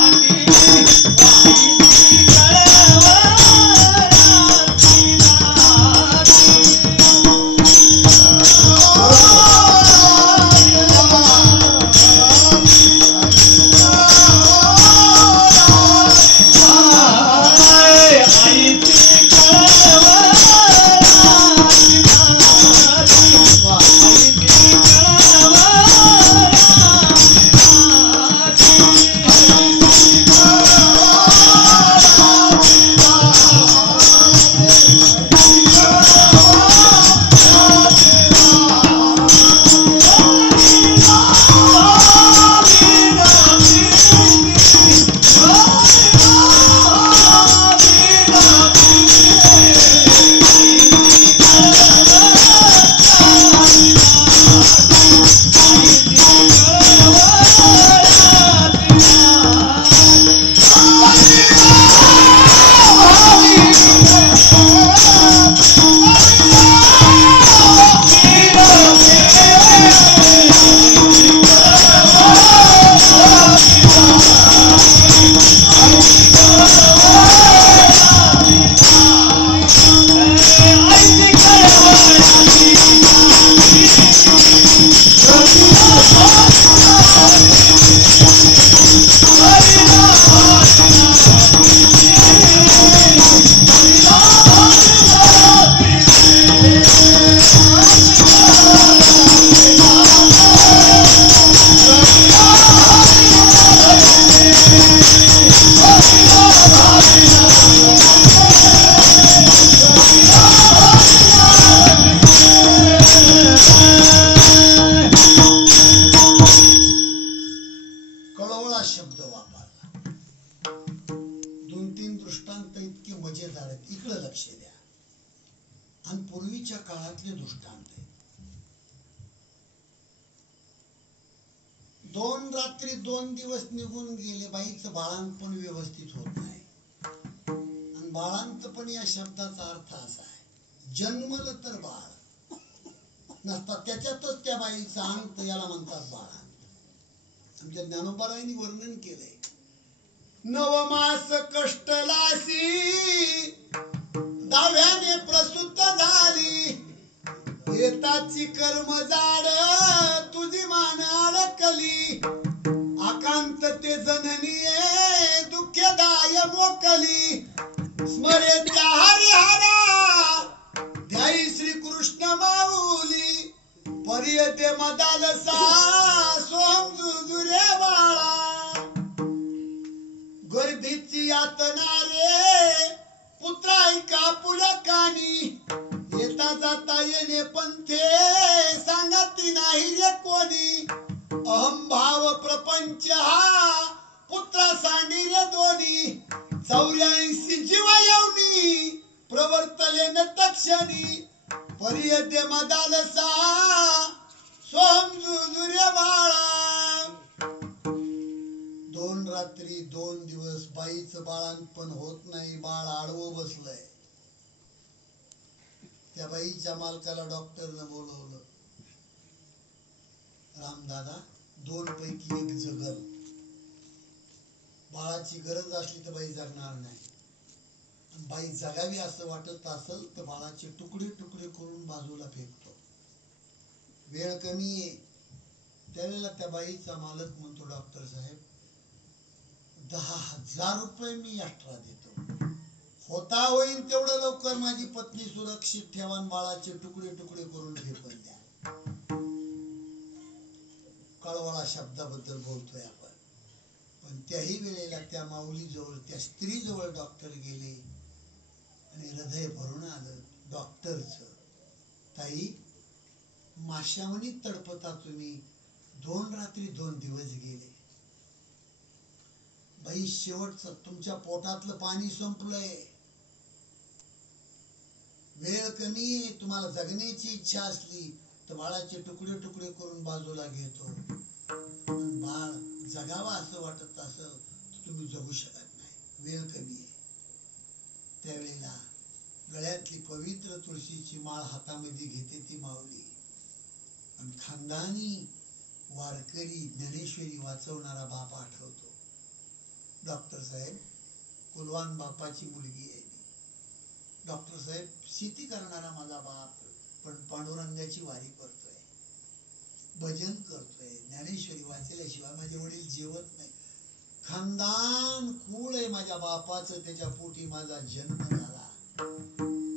दोन रात्री 2 दिवस निघून गेले. बाईचं बाळंतपण व्यवस्थित होत नाही. आणि बाळंतपण या शब्दाचा अर्थ असा आहे, जन्मलं तर बाळ नसतात, त्याच्यातच त्या बाईचा अंत, याला म्हणतात बाळंत. आमच्या ज्ञानोबारायांनी वर्णन केलंय, नवमास कष्टलासी दाव्याने प्रसूत झाली, येताची कर्म जाड तुझी मान अडकली, आकांतते जननीये दुःखदाय मोकली, स्मरेच्या हरिहरा ध्याई श्री कृष्ण माऊली, पर्यते मदालसा सोहम जुजुरे बाळा, गर्भीची यातना रे पुत्रा ऐका पुलकानी, येता जाता येणे पंथे सांगती नाही रे कोणी, अहंभाव प्रपंच हा पुत्र सांडीरे दोन्ही 84 जीव येऊनी प्रवर्तले न तक्षणी परियते मदालसा सोमजुजुरे बाळा 2 रात्री 2 दिवस बाईचं बाळांपण होत नाही. बाळ आडवं बसलंय. त्या बाईच्या मालकाला डॉक्टरनं बोलवलं. रामदादा 2 पैकी 1 जगल. बाळाची गरज असली तर बाई जगणार नाही. बाई जगावी असं वाटत असेल तर बाळाचे तुकडे तुकडे करून बाजूला फेकतो. वेळ कमी आहे. त्यावेळेला त्या बाईचा मालक म्हणतो डॉक्टर साहेब 10,000 रुपये मी एक्स्ट्रा देतो. होता होईल तेवढं लवकर माझी पत्नी सुरक्षित ठेवा. बाळाचे तुकडे तुकडे करून फेकून द्या. कळवळा शब्दाबद्दल बोलतोय आपण. पण त्याही वेळेला त्या माऊली जवळ त्या स्त्री जवळ डॉक्टर गेले आणि हृदय भरून आलं डॉक्टरचं. ताई माशावणी तडपता तुम्ही. 2 रात्री 2 दिवस गेले. बाई शेवटचं तुमच्या पोटातलं पाणी संपलंय. वेळ कमी आहे. तुम्हाला जगण्याची इच्छा असली तर बाळाचे तुकडे तुकडे करून बाजूला घेतो. पण बाळ जगावा असं वाटत असेल तर तुम्ही जगू शकत नाही. वेळ कमी आहे. त्यावेळेला गळ्यातली पवित्र तुळशीची माळ हातामध्ये घेते ती माऊली आणि खानदानी वारकरी ज्ञानेश्वरी वाचवणारा बाप आठवतो. डॉक्टर साहेब कुलवान बापाची मुलगी आहे मी. डॉक्टर साहेब शेती करणारा माझा बाप पण पांडुरंगाची वारी करतोय, भजन करतोय, ज्ञानेश्वरी वाचल्याशिवाय माझे वडील जेवत नाही. खानदान कुळ आहे माझ्या बापाचं. त्याच्या पोटी माझा जन्म झाला.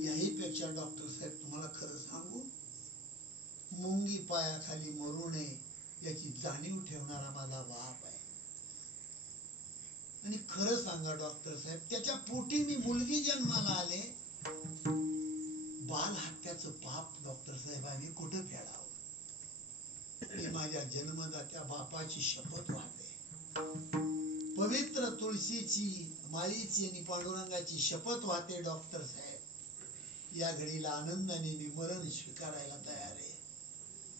याही पेक्षा डॉक्टर साहेब तुम्हाला खरं सांगू मुंगी पायाखाली मरू नये याची जाणीव ठेवणारा माझा बाप आहे. आणि खरं सांगा डॉक्टर साहेब त्याच्या पोटी मी मुलगी जन्माला आले. बाल हत्याचं पाप डॉक्टर साहेब आम्ही कुठं फेडावं. मी माझ्या जन्मदात्या बापाची शपथ वाटते. पवित्र तुळशीची माळीची आणि पांडुरंगाची शपथ वाहते डॉक्टर साहेब. या घडीला आनंदाने मी मरण स्वीकारायला तयार आहे.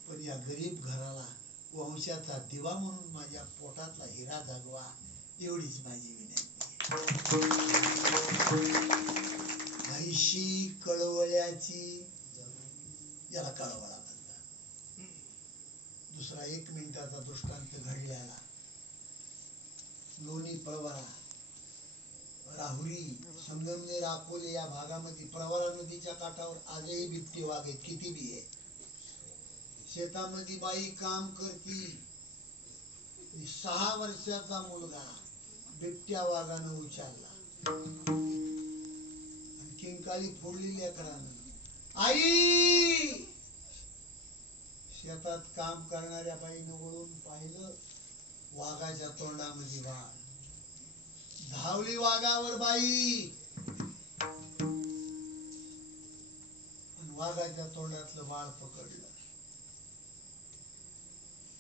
पण या गरीब घराला वंशाचा दिवा म्हणून माझ्या पोटातला हिरा जागवा एवढीच माझी विनंती. आईशी कळवळ्याची याला कळवळा म्हणतात. दुसरा 1 मिनिटाचा दृष्टांत घडल्याला लोणी प्रवरा राहुरी संगमनेर अकोले या भागामध्ये प्रवरा नदीच्या काठावर आजही बिबटे वाघ आहेत. किती बी आहे. शेतामध्ये बाई काम करती. 6 वर्षाचा मुलगा बिबट्या वाघानं उचलला. किंकाळी फोडली लेकरानं. आई शेतात काम करणाऱ्या बाईनं वळून पाहिलं. वाघाच्या तोंडामध्ये वाघ. धावली वाघावर बाई आणि वाघाच्या तोंडातलं वाळ पकडलं.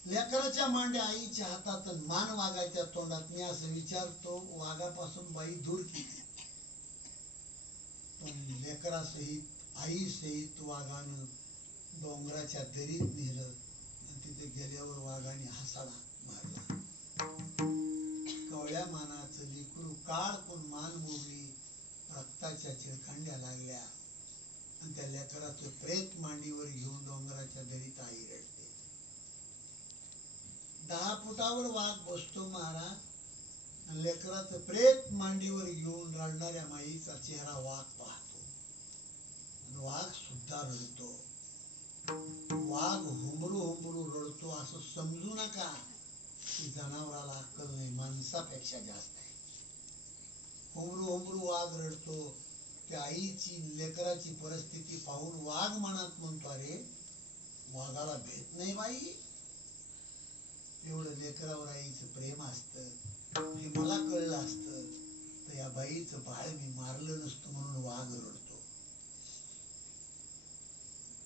लेकराच्या मांड्या आईच्या हातात मान वाघाच्या तोंडात. मी असं विचारतो वाघापासून बाई दूर केली पण लेकरासहित आई सहित वाघानं डोंगराच्या दरीत नेलं आणि तिथे गेल्यावर वाघाने हसाडा मारला. कवळ्या मानाचं लेकरू काळ पण मान मोडली. रक्ताच्या चिळकांड्या लागल्या आणि त्या लेकराचं प्रेत मांडीवर घेऊन डोंगराच्या दरीत आई रडते. 10 फुटावर वाघ बसतो महाराज. लेकराचं प्रेत मांडीवर घेऊन रडणाऱ्या माईचा चेहरा वाघ पाहतो आणि वाघ सुद्धा रडतो. वाघ हुंबरू हुंबरू रडतो असं समजू नका की जनावराला अक्कल नाही. माणसापेक्षा जास्त आहे. हुंबरू हुंबरू वाघ रडतो. त्या आईची लेकराची परिस्थिती पाहून वाघ मनात म्हणतो अरे वाघाला भेट नाही बाई. एवढं लेकरावर आईचं प्रेम असतं हे मला कळलं असतं तर या बाईचं बाळ मी मारलं नसतं म्हणून वाघ रडतो.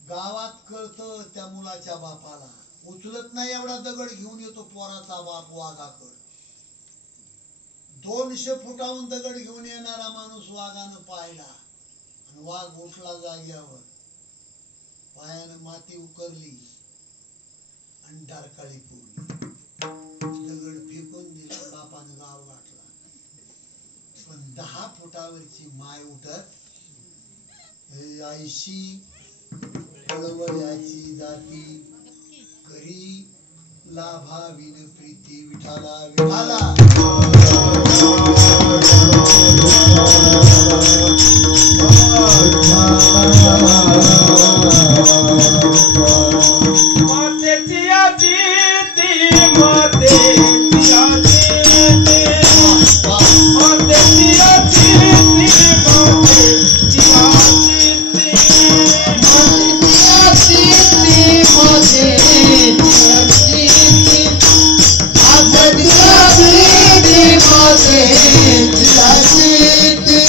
गावात कळतं त्या मुलाच्या बापाला उचलत नाही एवढा दगड घेऊन येतो पोराचा बाप वाघाकड. 200 फुटाहून दगड घेऊन येणारा माणूस वाघानं पाहिला आणि वाघ उठला जाग्यावर, पायानं माती उकरली आणि डारकाळी पुरली. दगड फेकून दिला, बापानं गाव गाठला. पण 10 फुटावरची माय उठत, आईशी कळवळ्याची जाती करी लाभाविन प्रीती विठाला विठाला. मातेची आजीती मातेची आजीती मातेची आजीती मातेची आजीती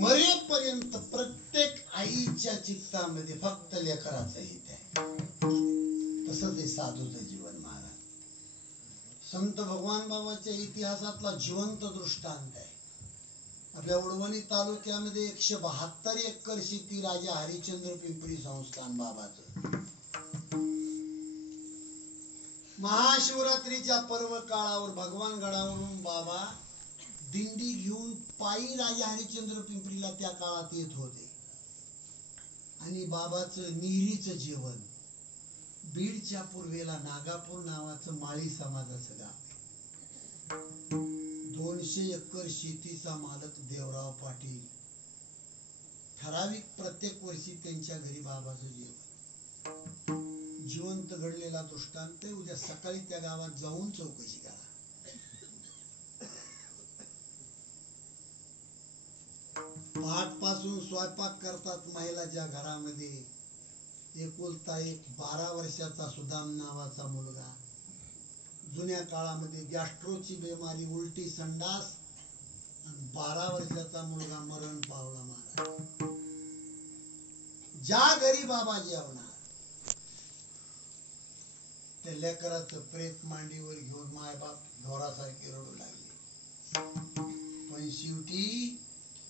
मरेपर्यंत प्रत्येक आईच्या चित्तामध्ये फक्त लेकराचं हित आहे. तसंच हे साधूचं जीवन महाराज. संत भगवान बाबाच्या इतिहासातला जिवंत दृष्टांत आहे. आपल्या उडवणी तालुक्यामध्ये 172 एकर शेती राजा हरिश्चंद्र पिंपरी संस्थान बाबाचं. महाशिवरात्रीच्या पर्व काळावर भगवान गडावरून बाबा दिंडी घेऊन पायी राजा हरिश्चंद्र पिंपरीला त्या काळात येत होते. आणि बाबाचं निहिरीचं जेवण बीडच्या पूर्वेला नागापूर नावाचं माळी समाजाचं गाव आहे. 200 एकर शेतीचा मालक देवराव पाटील. ठराविक प्रत्येक वर्षी त्यांच्या घरी बाबाचं जेवण. जिवंत घडलेला दृष्टांत. उद्या सकाळी त्या गावात जाऊन चौकशी करा. पहाटपासून स्वयंपाक करतात महिलाच्या घरामध्ये. एकुलता एक 12 वर्षाचा सुदाम नावाचा मुलगा. जुन्या काळामध्ये गॅस्ट्रोची बेमारी, उलटी संडास, आणि 12 वर्षाचा मुलगा मरण पावला महाराज. ज्या घरी बाबा जेवणार त्या लेकराचं प्रेत मांडीवर घेऊन मायबाप ढोरासारखे रडू लागले. पण शेवटी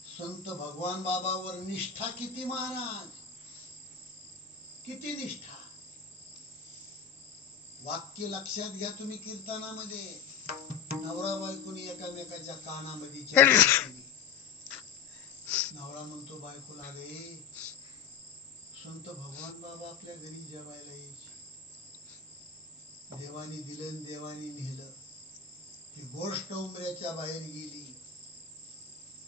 संत भगवान बाबावर निष्ठा किती महाराज, किती निष्ठा. वाक्य लक्षात घ्या तुम्ही कीर्तनामध्ये. नवरा बायकोनी एकामेकाच्या कानामध्ये चर्चा केली. नवरा म्हणतो बायकोला, गे संत भगवान बाबा आपल्या घरी जेवायला यायचे. देवानी दिलं, देवानी नेलं. ती गोष्ट उमऱ्याच्या बाहेर गेली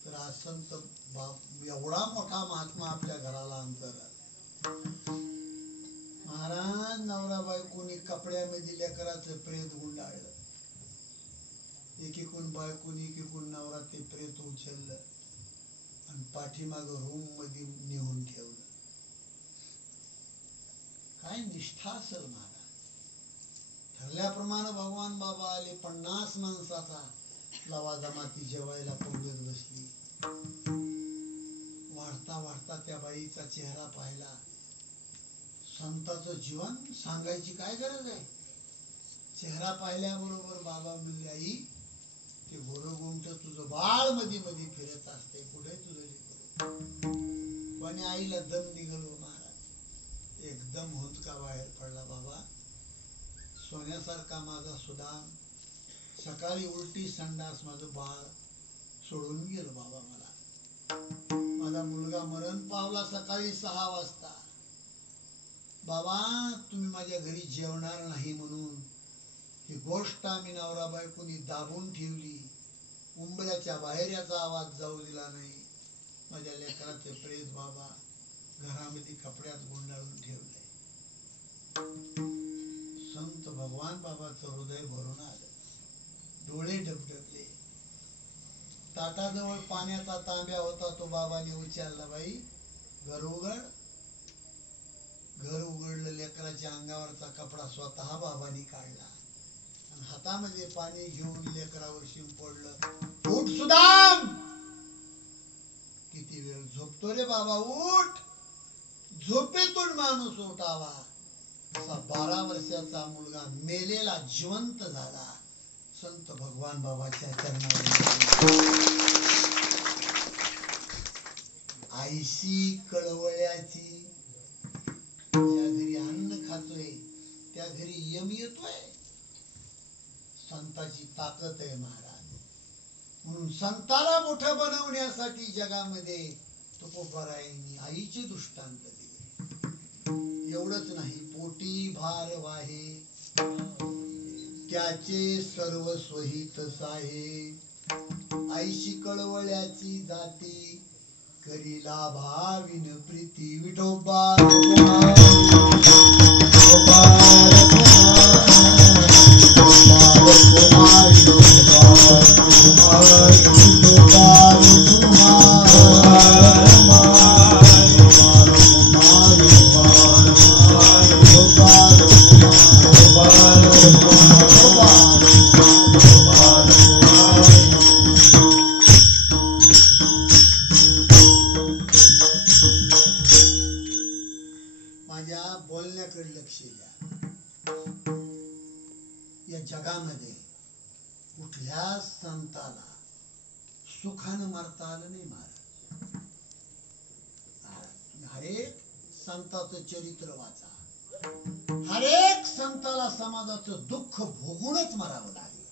तर आज संत एवढा मोठा महात्मा आपल्या घराला अंतर. महाराज नवरा बायकोनी कपड्यामध्ये लेकराचं प्रेत गुंडाळलं. एकीकून बायकोनी एकीकून नवरा ते प्रेत उचललं आणि पाठीमाग रूम मध्ये नेऊन ठेवलं. काय निष्ठा असेल महाराज. ठरल्याप्रमाणे भगवान बाबा आले. 50 माणसाचा लवाजमाती जेवायला पवळत बसली. वाढता वाढता त्या बाईचा चेहरा पाहिला. संताचं जीवन सांगायची काय गरज आहे. चेहरा पाहिल्याबरोबर बाबा म्हणले, आई ते गोरगोमट तुझं बाळ मध्ये मध्ये फिरत असते, कुठे तुझं लेकरू. पण आईला दम निघालो महाराज. एकदम हुंदका बाहेर पडला. बाबा सोन्यासारखा माझा सुदाम सकाळी उलटी संडास माझं बाळ सोडून गेलं बाबा मला. माझा मुलगा मरण पावला सकाळी 6 वाजता. बाबा तुम्ही माझ्या घरी जेवणार नाही म्हणून ही गोष्ट आम्ही नवरा बायकोनी दाबून ठेवली. उंबऱ्याच्या बाहेर याचा आवाज जाऊ दिला नाही. माझ्या लेकराचे प्रेत बाबा घरामध्ये कपड्यात गुंडाळून ठेवले. संत भगवान बाबाचं हृदय भरून आलं, डोळे डबडबले. ताटाजवळ पाण्याचा तांब्या होता, तो बाबाने उचलला. बाई घर उघड. घर उघडलं. लेकराच्या अंगावरचा कपडा स्वतः बाबांनी काढला आणि हातामध्ये पाणी घेऊन लेकरावर शिंपडलं. उठ सुदाम. किती वेळ झोपतो रे बाबा, उठ. झोपेतून माणूस उठावा. असा 12 वर्षाचा मुलगा मेलेला जिवंत झाला. संत भगवान बाबाच्या चरणावर. आईशी कळवळ्याची. ज्या घरी अन्न खातोय त्या घरी यम येतोय. संताची ताकद आहे महाराज. म्हणून संताला मोठं बनवण्यासाठी जगामध्ये तुकोबारायांनी आईचे दृष्टांत दिले. एवढंच नाही, पोटी भार वाहे त्याचे सर्व स्वहित साहे. आईशी कळवळ्याची जाती करीला भाविन प्रीती. विठोबा जगामध्ये कुठल्या संताला सुखानं मरता आलं नाही महाराज. हरेक संताचं चरित्र वाचा. हरेक संताला समाजाचं दुःख भोगूनच मरावं लागलं.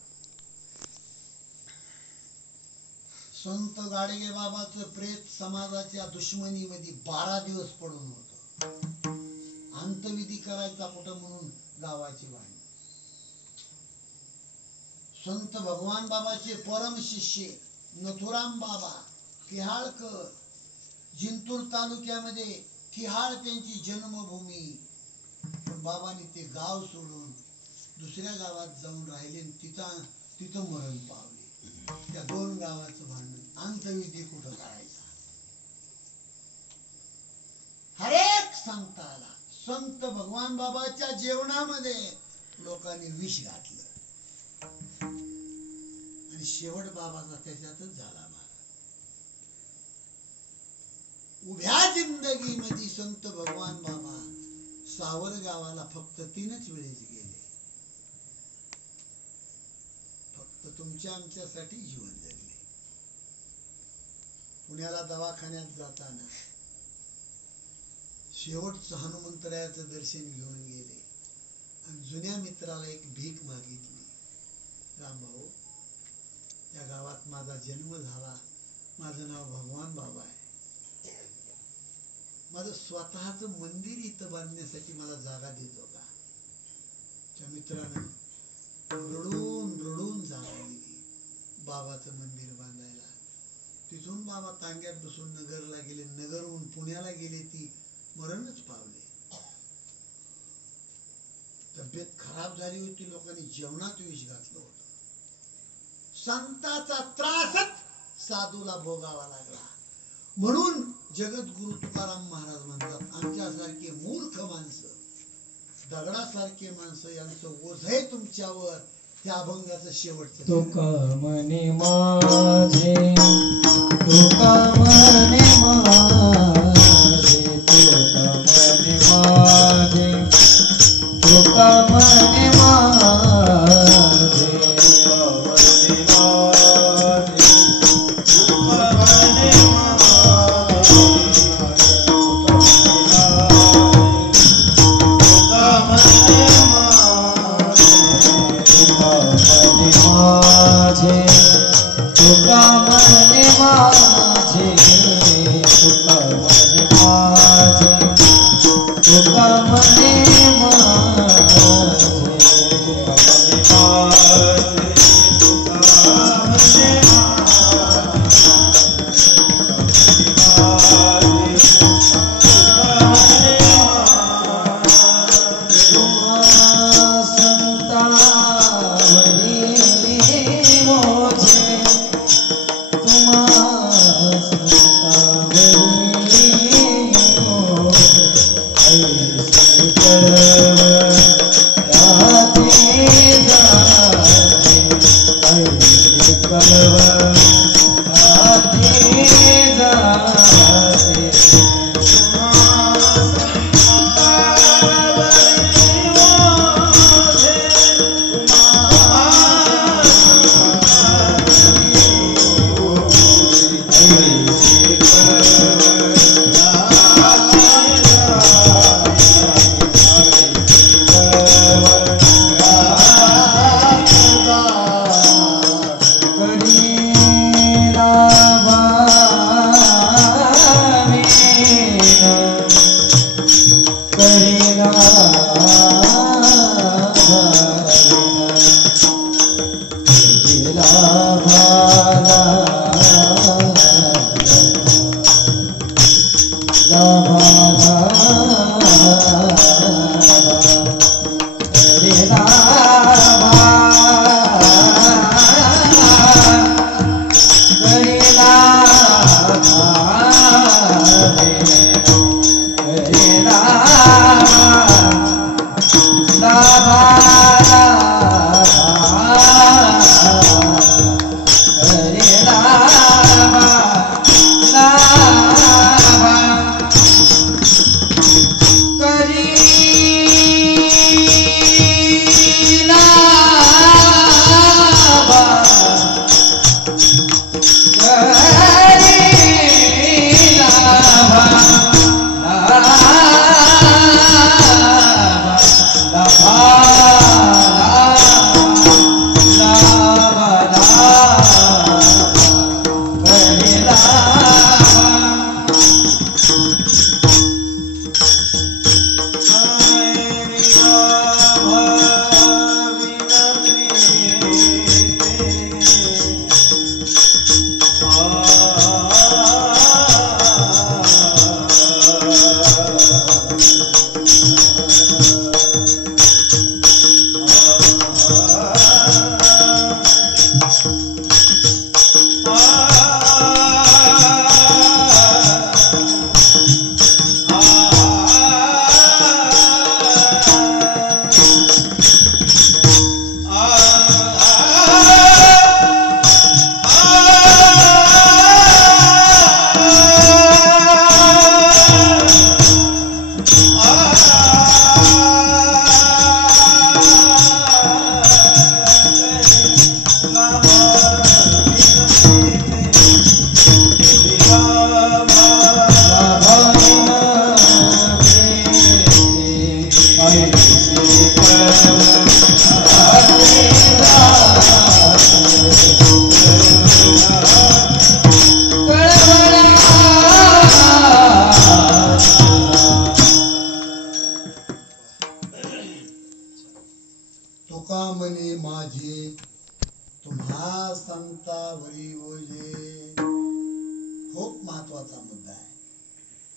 संत गाडगे बाबाचं प्रेत समाजाच्या दुश्मनीमध्ये 12 दिवस पडून होतं. अंतविधी करायचा कुठं म्हणून गावाची वाणी. संत भगवान बाबाचे परम शिष्य नथुराम बाबा किहाळकर, जिंतूर तालुक्यामध्ये किहाळ त्यांची जन्मभूमी. पण बाबांनी ते गाव सोडून दुसऱ्या गावात जाऊन राहिले. तिथं मरण पावले. त्या 2 गावाचं भांडण. अंतविधी कुठं करायचा. हरेक संताला संत भगवान बाबाच्या जेवणामध्ये लोकांनी विष घातलं आणि शेवट बाबाचा त्याच्यातच झाला. उभ्या जिंदगीमध्ये संत भगवान बाबा सावर गावाला फक्त 3च वेळेस गेले. फक्त तुमच्या आमच्यासाठी जीवन जगले. पुण्याला दवाखान्यात जाताना शेवटचं हनुमंतरायाचं दर्शन घेऊन गेले आणि जुन्या मित्राला एक भीक मागितली. रामभाऊ, या गावात माझा जन्म झाला, माझं नाव भगवान बाबा आहे, माझं स्वतःचं मंदिर इथं बांधण्यासाठी मला जागा देतो का? त्या मित्रानं रडून रडून जागा दिली बाबाचं मंदिर बांधायला. तिथून बाबा तांग्यात बसून नगरला गेले. नगरहून पुण्याला गेले, ती मरणच पावले. तब्येत खराब झाली होती. लोकांनी जेवणात विष घातलं होतं. संताचा त्रासच साधूला भोगावा लागला. म्हणून जगद्गुरु तुकाराम महाराज म्हणतात, आमच्यासारखे मूर्ख माणसं, दगडासारखे माणसं यांचं ओझ आहे तुमच्यावर. त्या अभंगाचं शेवटचं. तुका मने माझे, तुका मने माझे, तुका मने माझे, तुका मने माझे, तुका मने माझे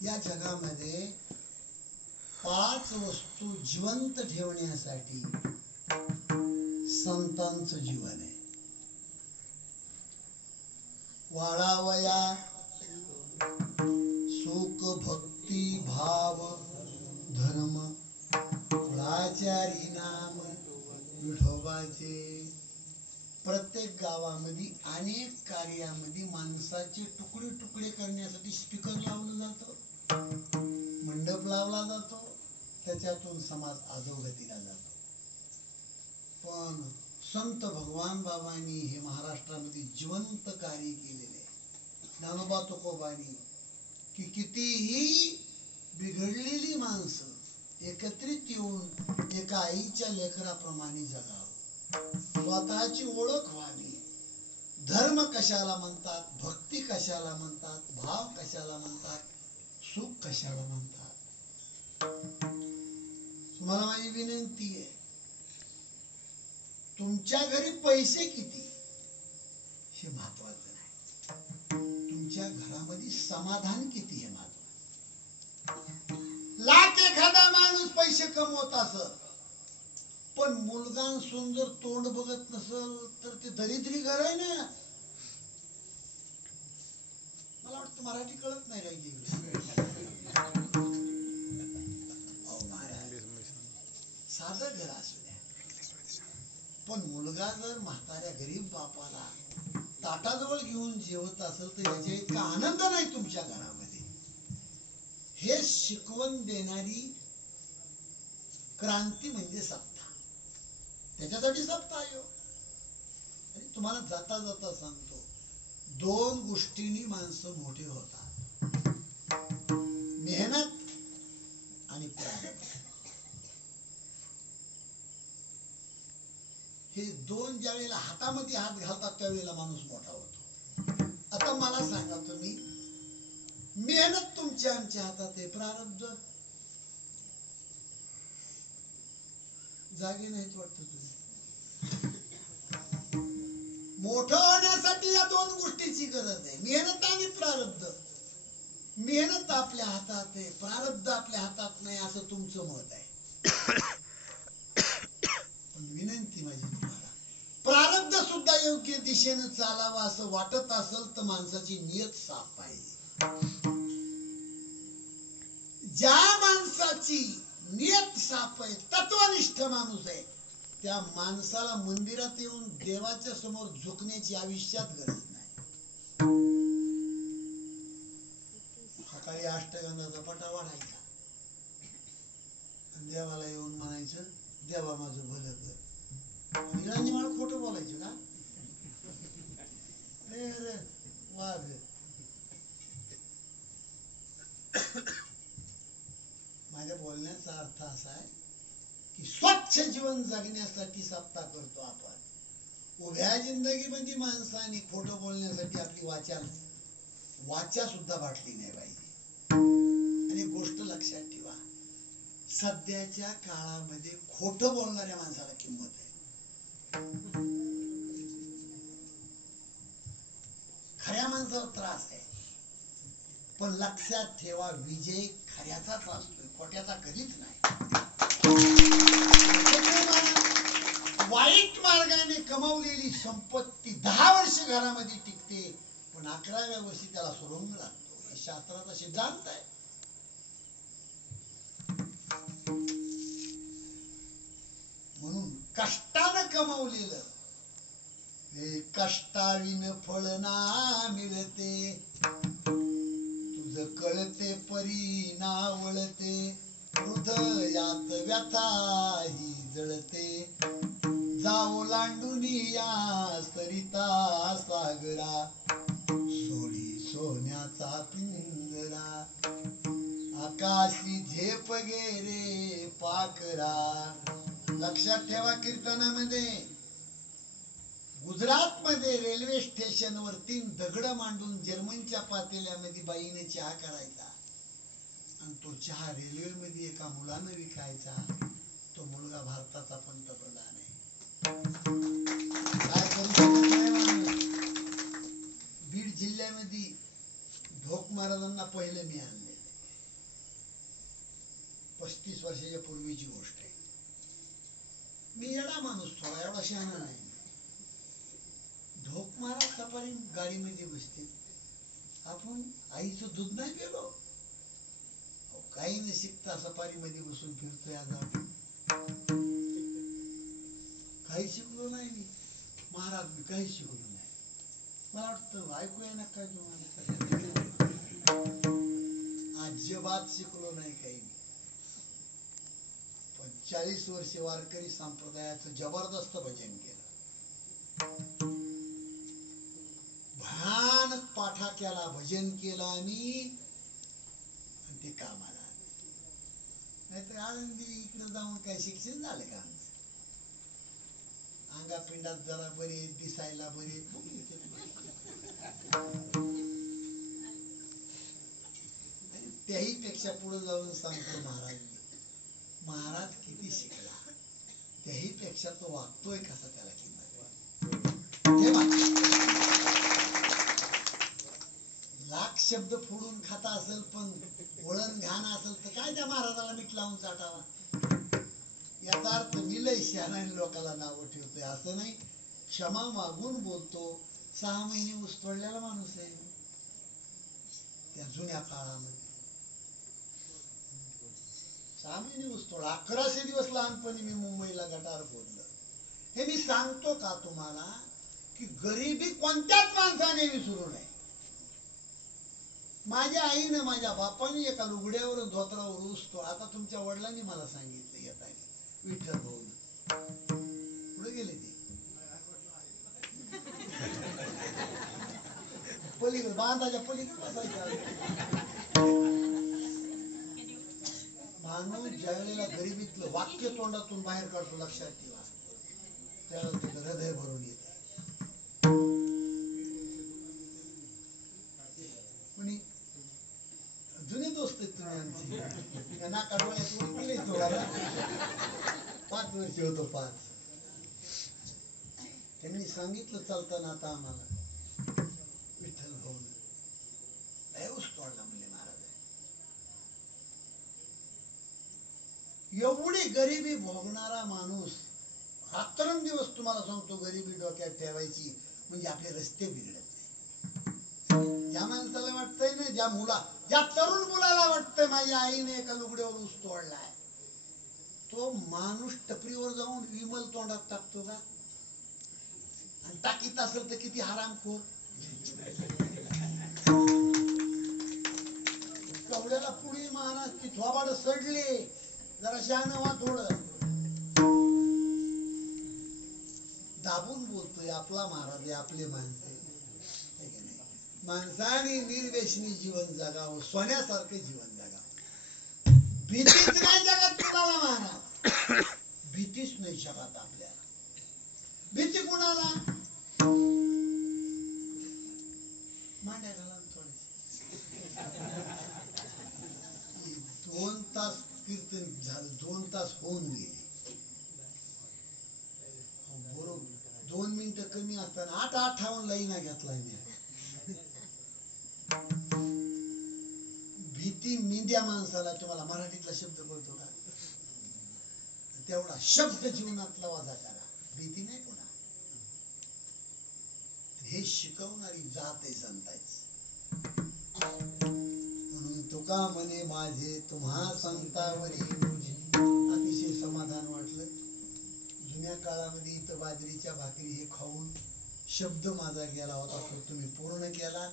या जगामध्ये 5 वस्तू जिवंत ठेवण्यासाठी संतांचं जीवन आहे. वाढावया सुख भक्ती भाव धर्म कुळाचारी नाम विठोबाचे. प्रत्येक गावामध्ये अनेक कार्यामध्ये माणसाचे तुकडे तुकडे करण्यासाठी स्पीकर लावलं जातं, मंडप लावला जातो, त्याच्यातून समाज अधोगतीला जातो. पण संत भगवान बाबांनी हे महाराष्ट्रामध्ये जिवंत कार्य केलेले. ज्ञानोबा तुकोबांनी की कितीही बिघडलेली माणसं एकत्रित येऊन एका आईच्या लेकराप्रमाणे जगावं, स्वतःची ओळख व्हावी. धर्म कशाला म्हणतात, भक्ती कशाला म्हणतात, भाव कशाला म्हणतात, सुख कशाला म्हणतात. तुम्हाला माझी विनंती आहे, तुमच्या घरी पैसे किती हे महत्वाचं नाही, तुमच्या घरामध्ये समाधान किती हे महत्वाचं. लाख एखादा माणूस पैसे कमवत असत, पण मुलगा सून जर तोंड बघत नसल तर ते दरिद्री घर आहे ना. मला वाटतं मराठी कळत नाही काय की. साधं घर असू द्या, पण मुलगा जर म्हाताऱ्या गरीब बापाला ताटाजवळ घेऊन जेवत असेल तर याच्या इतका आनंद नाही तुमच्या घरामध्ये. हे शिकवण देणारी क्रांती म्हणजे सत्ता. त्याच्यासाठी सत्ता आहे. आणि तुम्हाला जाता जाता सांगतो, 2 गोष्टींनी माणसं मोठे होतात, मेहनत आणि प्रारब्ध. हे 2 ज्या वेळेला हातामध्ये हात घालतात त्यावेळेला माणूस मोठा होतो. आता मला सांगा तुम्ही, मेहनत तुमच्या आमच्या हातात आहे, प्रारब्ध जागे नाहीत वाटतं तुम्ही. मोठं होण्यासाठी या दोन गोष्टीची गरज आहे, मेहनत आणि प्रारब्ध. मेहनत आपल्या हातात आहे, प्रारब्ध आपल्या हातात नाही असं तुमचं मत आहे. पण विनंती माझी तुम्हाला, प्रारब्ध सुद्धा योग्य दिशेनं चालावं असं वाटत असेल तर माणसाची नियत साफ पाहिजे. ज्या माणसाची नियत साफ आहे, तत्वनिष्ठ माणूस आहे, त्या माणसाला मंदिरात येऊन देवाच्या समोर झुकण्याची आयुष्यात गरज नाही. सकाळी अष्टगंधाचा पटा वाढायचा आणि देवाला येऊन म्हणायचं, देवा माझं भलं कर. निरांजी मला खोटं बोलायचं का? अरे वाघ. माझ्या बोलण्याचा अर्थ असा आहे की स्वच्छ जीवन जगण्यासाठी सप्ताह करतो आपण. उभ्या जिंदगीमध्ये माणसाने खोटं बोलण्यासाठी आपली वाचा सुद्धा वाटली नाही पाहिजे. आणि गोष्ट लक्षात ठेवा, सध्याच्या काळामध्ये खोटं बोलणाऱ्या माणसाला किंमत आहे. खऱ्या माणसाला त्रास आहे, पण लक्षात ठेवा, विजय खऱ्याचाच असतोय, खोट्याचा कधीच नाही. वाईट मार्गाने कमावलेली संपत्ती 10 वर्ष घरामध्ये टिकते, पण 11व्या वर्षी त्याला सुरुंग लागतो. हे शास्त्राचा सिद्धांत आहे. म्हणून कष्टानं कमावलेलं हे कष्टाविन फळ ना मिळते. तुझ कळते परी ना वळते, हृदयात व्यथा ही जळते. जाओ लांडून या सरिता सागरा, सोडी सोन्याचा पिंजरा. आकाशी झेप गेरे पाखरा. लक्षात ठेवा, कीर्तनामध्ये गुजरात मध्ये रेल्वे स्टेशन वरती दगड मांडून जर्मनच्या पातेल्यामध्ये बाईने चहा करायचा आणि तो चहा रेल्वे मध्ये एका मुलानं विकायचा. तो मुलगा भारताचा पंतप्रधान आहे. काय करू शकत नाही माणूस. बीड जिल्ह्यामध्ये ढोक महाराजांना पहिलं मी आणले, 35 वर्षाच्या पूर्वीची गोष्ट आहे. मी येडा माणूस, थोडा एवढा शहाणा नाही. ढोक महाराज सफारी गाडीमध्ये बसते, आपण आईचं दूध नाही पेलो, काही न शिकता सफारी मध्ये बसून फिरतोय. आज आपण काही शिकलो नाही. मी महाराज मी काही शिकलो नाही. मला वाटतं ऐकूया ना काय तुम्हाला, अजिबात शिकलो नाही काही. पण 40 वर्ष वारकरी संप्रदायाचं जबरदस्त भजन केलं, भयानक पाठा केला, भजन केलं आणि ते कामाला. नाहीतर आळंदी इकडे जाऊन काय शिक्षण झालं का आमचं? अंगापिंडात जरा बरे, दिसायला बरे. त्याही पेक्षा पुढे जाऊन सांगतो महाराज किती शिकला, त्याही पेक्षा तो वागतोय कसा, त्याला किंमत. लाख शब्द फोडून खाता असेल पण वळण घाण असेल तर काय त्या महाराजाला मीठ लावून चाटावा. याचा अर्थ मी लय शहाण्याने लोकांना नावं ठेवतोय असं नाही. क्षमा मागून बोलतो. 6 महिने ऊस तोडलेला माणूस आहे त्या जुन्या काळामध्ये. 6 महिने ऊस तोड, 1100 दिवस लहानपणी मी मुंबईला गटार फोडलं. हे मी सांगतो का तुम्हाला की गरिबी कोणत्याच माणसाने विसरू नये. माझ्या आईनं माझ्या बापाने एका लुगड्यावर धोत्रावर ऊस तोड. आता तुमच्या वडिलांनी मला सांगितलं येत आहे विठ्ठल भाऊ पुढे गेले ते पलीकडे बांधाच्या पलीकडे बसायचं. माणूस ज्या वेळेला गरिबीतलं वाक्य तोंडातून बाहेर काढतो, लक्षात ठेवा, त्याला त्याचं हृदय भरून येत. कोणी जुने दोस्त आहेत तुम्ही आमची. नाका डोळ्यात गेले थोडा 5 वर्ष होतो 5. त्यांनी सांगितलं चालताना आता आम्हाला विठ्ठल भाऊ लयच तोडला म्हणजे महाराज एवढी गरिबी भोगणारा माणूस रात्रंदिवस तुम्हाला सांगतो गरिबी डोक्यात ठेवायची म्हणजे आपले रस्ते बिघडत नाही. ज्या माणसाला वाटतंय ना ज्या तरुण मुलाला वाटतंय माझ्या आईने एका लुगड्यावर ऊस तोडलाय तो माणूस टपरीवर जाऊन विमल तोंडात टाकतो का आणि टाकीत असेल तर किती हरामखोर. कवड्याला पुढे महाराज ती थोबाड सडले जरा शहाणं व्हा थोडं दाबून बोलतोय आपला महाराज आहे आपले माणसे माणसाने निर्व्यसनी जीवन जगावं सोन्यासारखं जीवन जगावं. भीतीच नाही जगात कुणाला महाराज भीतीच नाही जगात आपल्याला. भीती कुणाला मांड्या घाला थोडे 2 तास कीर्तन झालं 2 तास होऊन गेले बरोबर 2 मिनिटं कमी असताना 8:58 लाईना घेतला मी. भीती मेंढ्या माणसाला तुम्हाला मराठीतला शब्द कळतो का तेवढा शब्द जीवनातला वाजा करा भीती नाही कोणा. हे शिकवणारी जात आहे संतांची. म्हणून तुका म्हणे माझे तुम्हा संतावरी अतिशय समाधान वाटलं. जुन्या काळामध्ये इथं बाजरीच्या भाकरी हे खाऊन शब्द माझा गेला होता तो तुम्ही पूर्ण केला.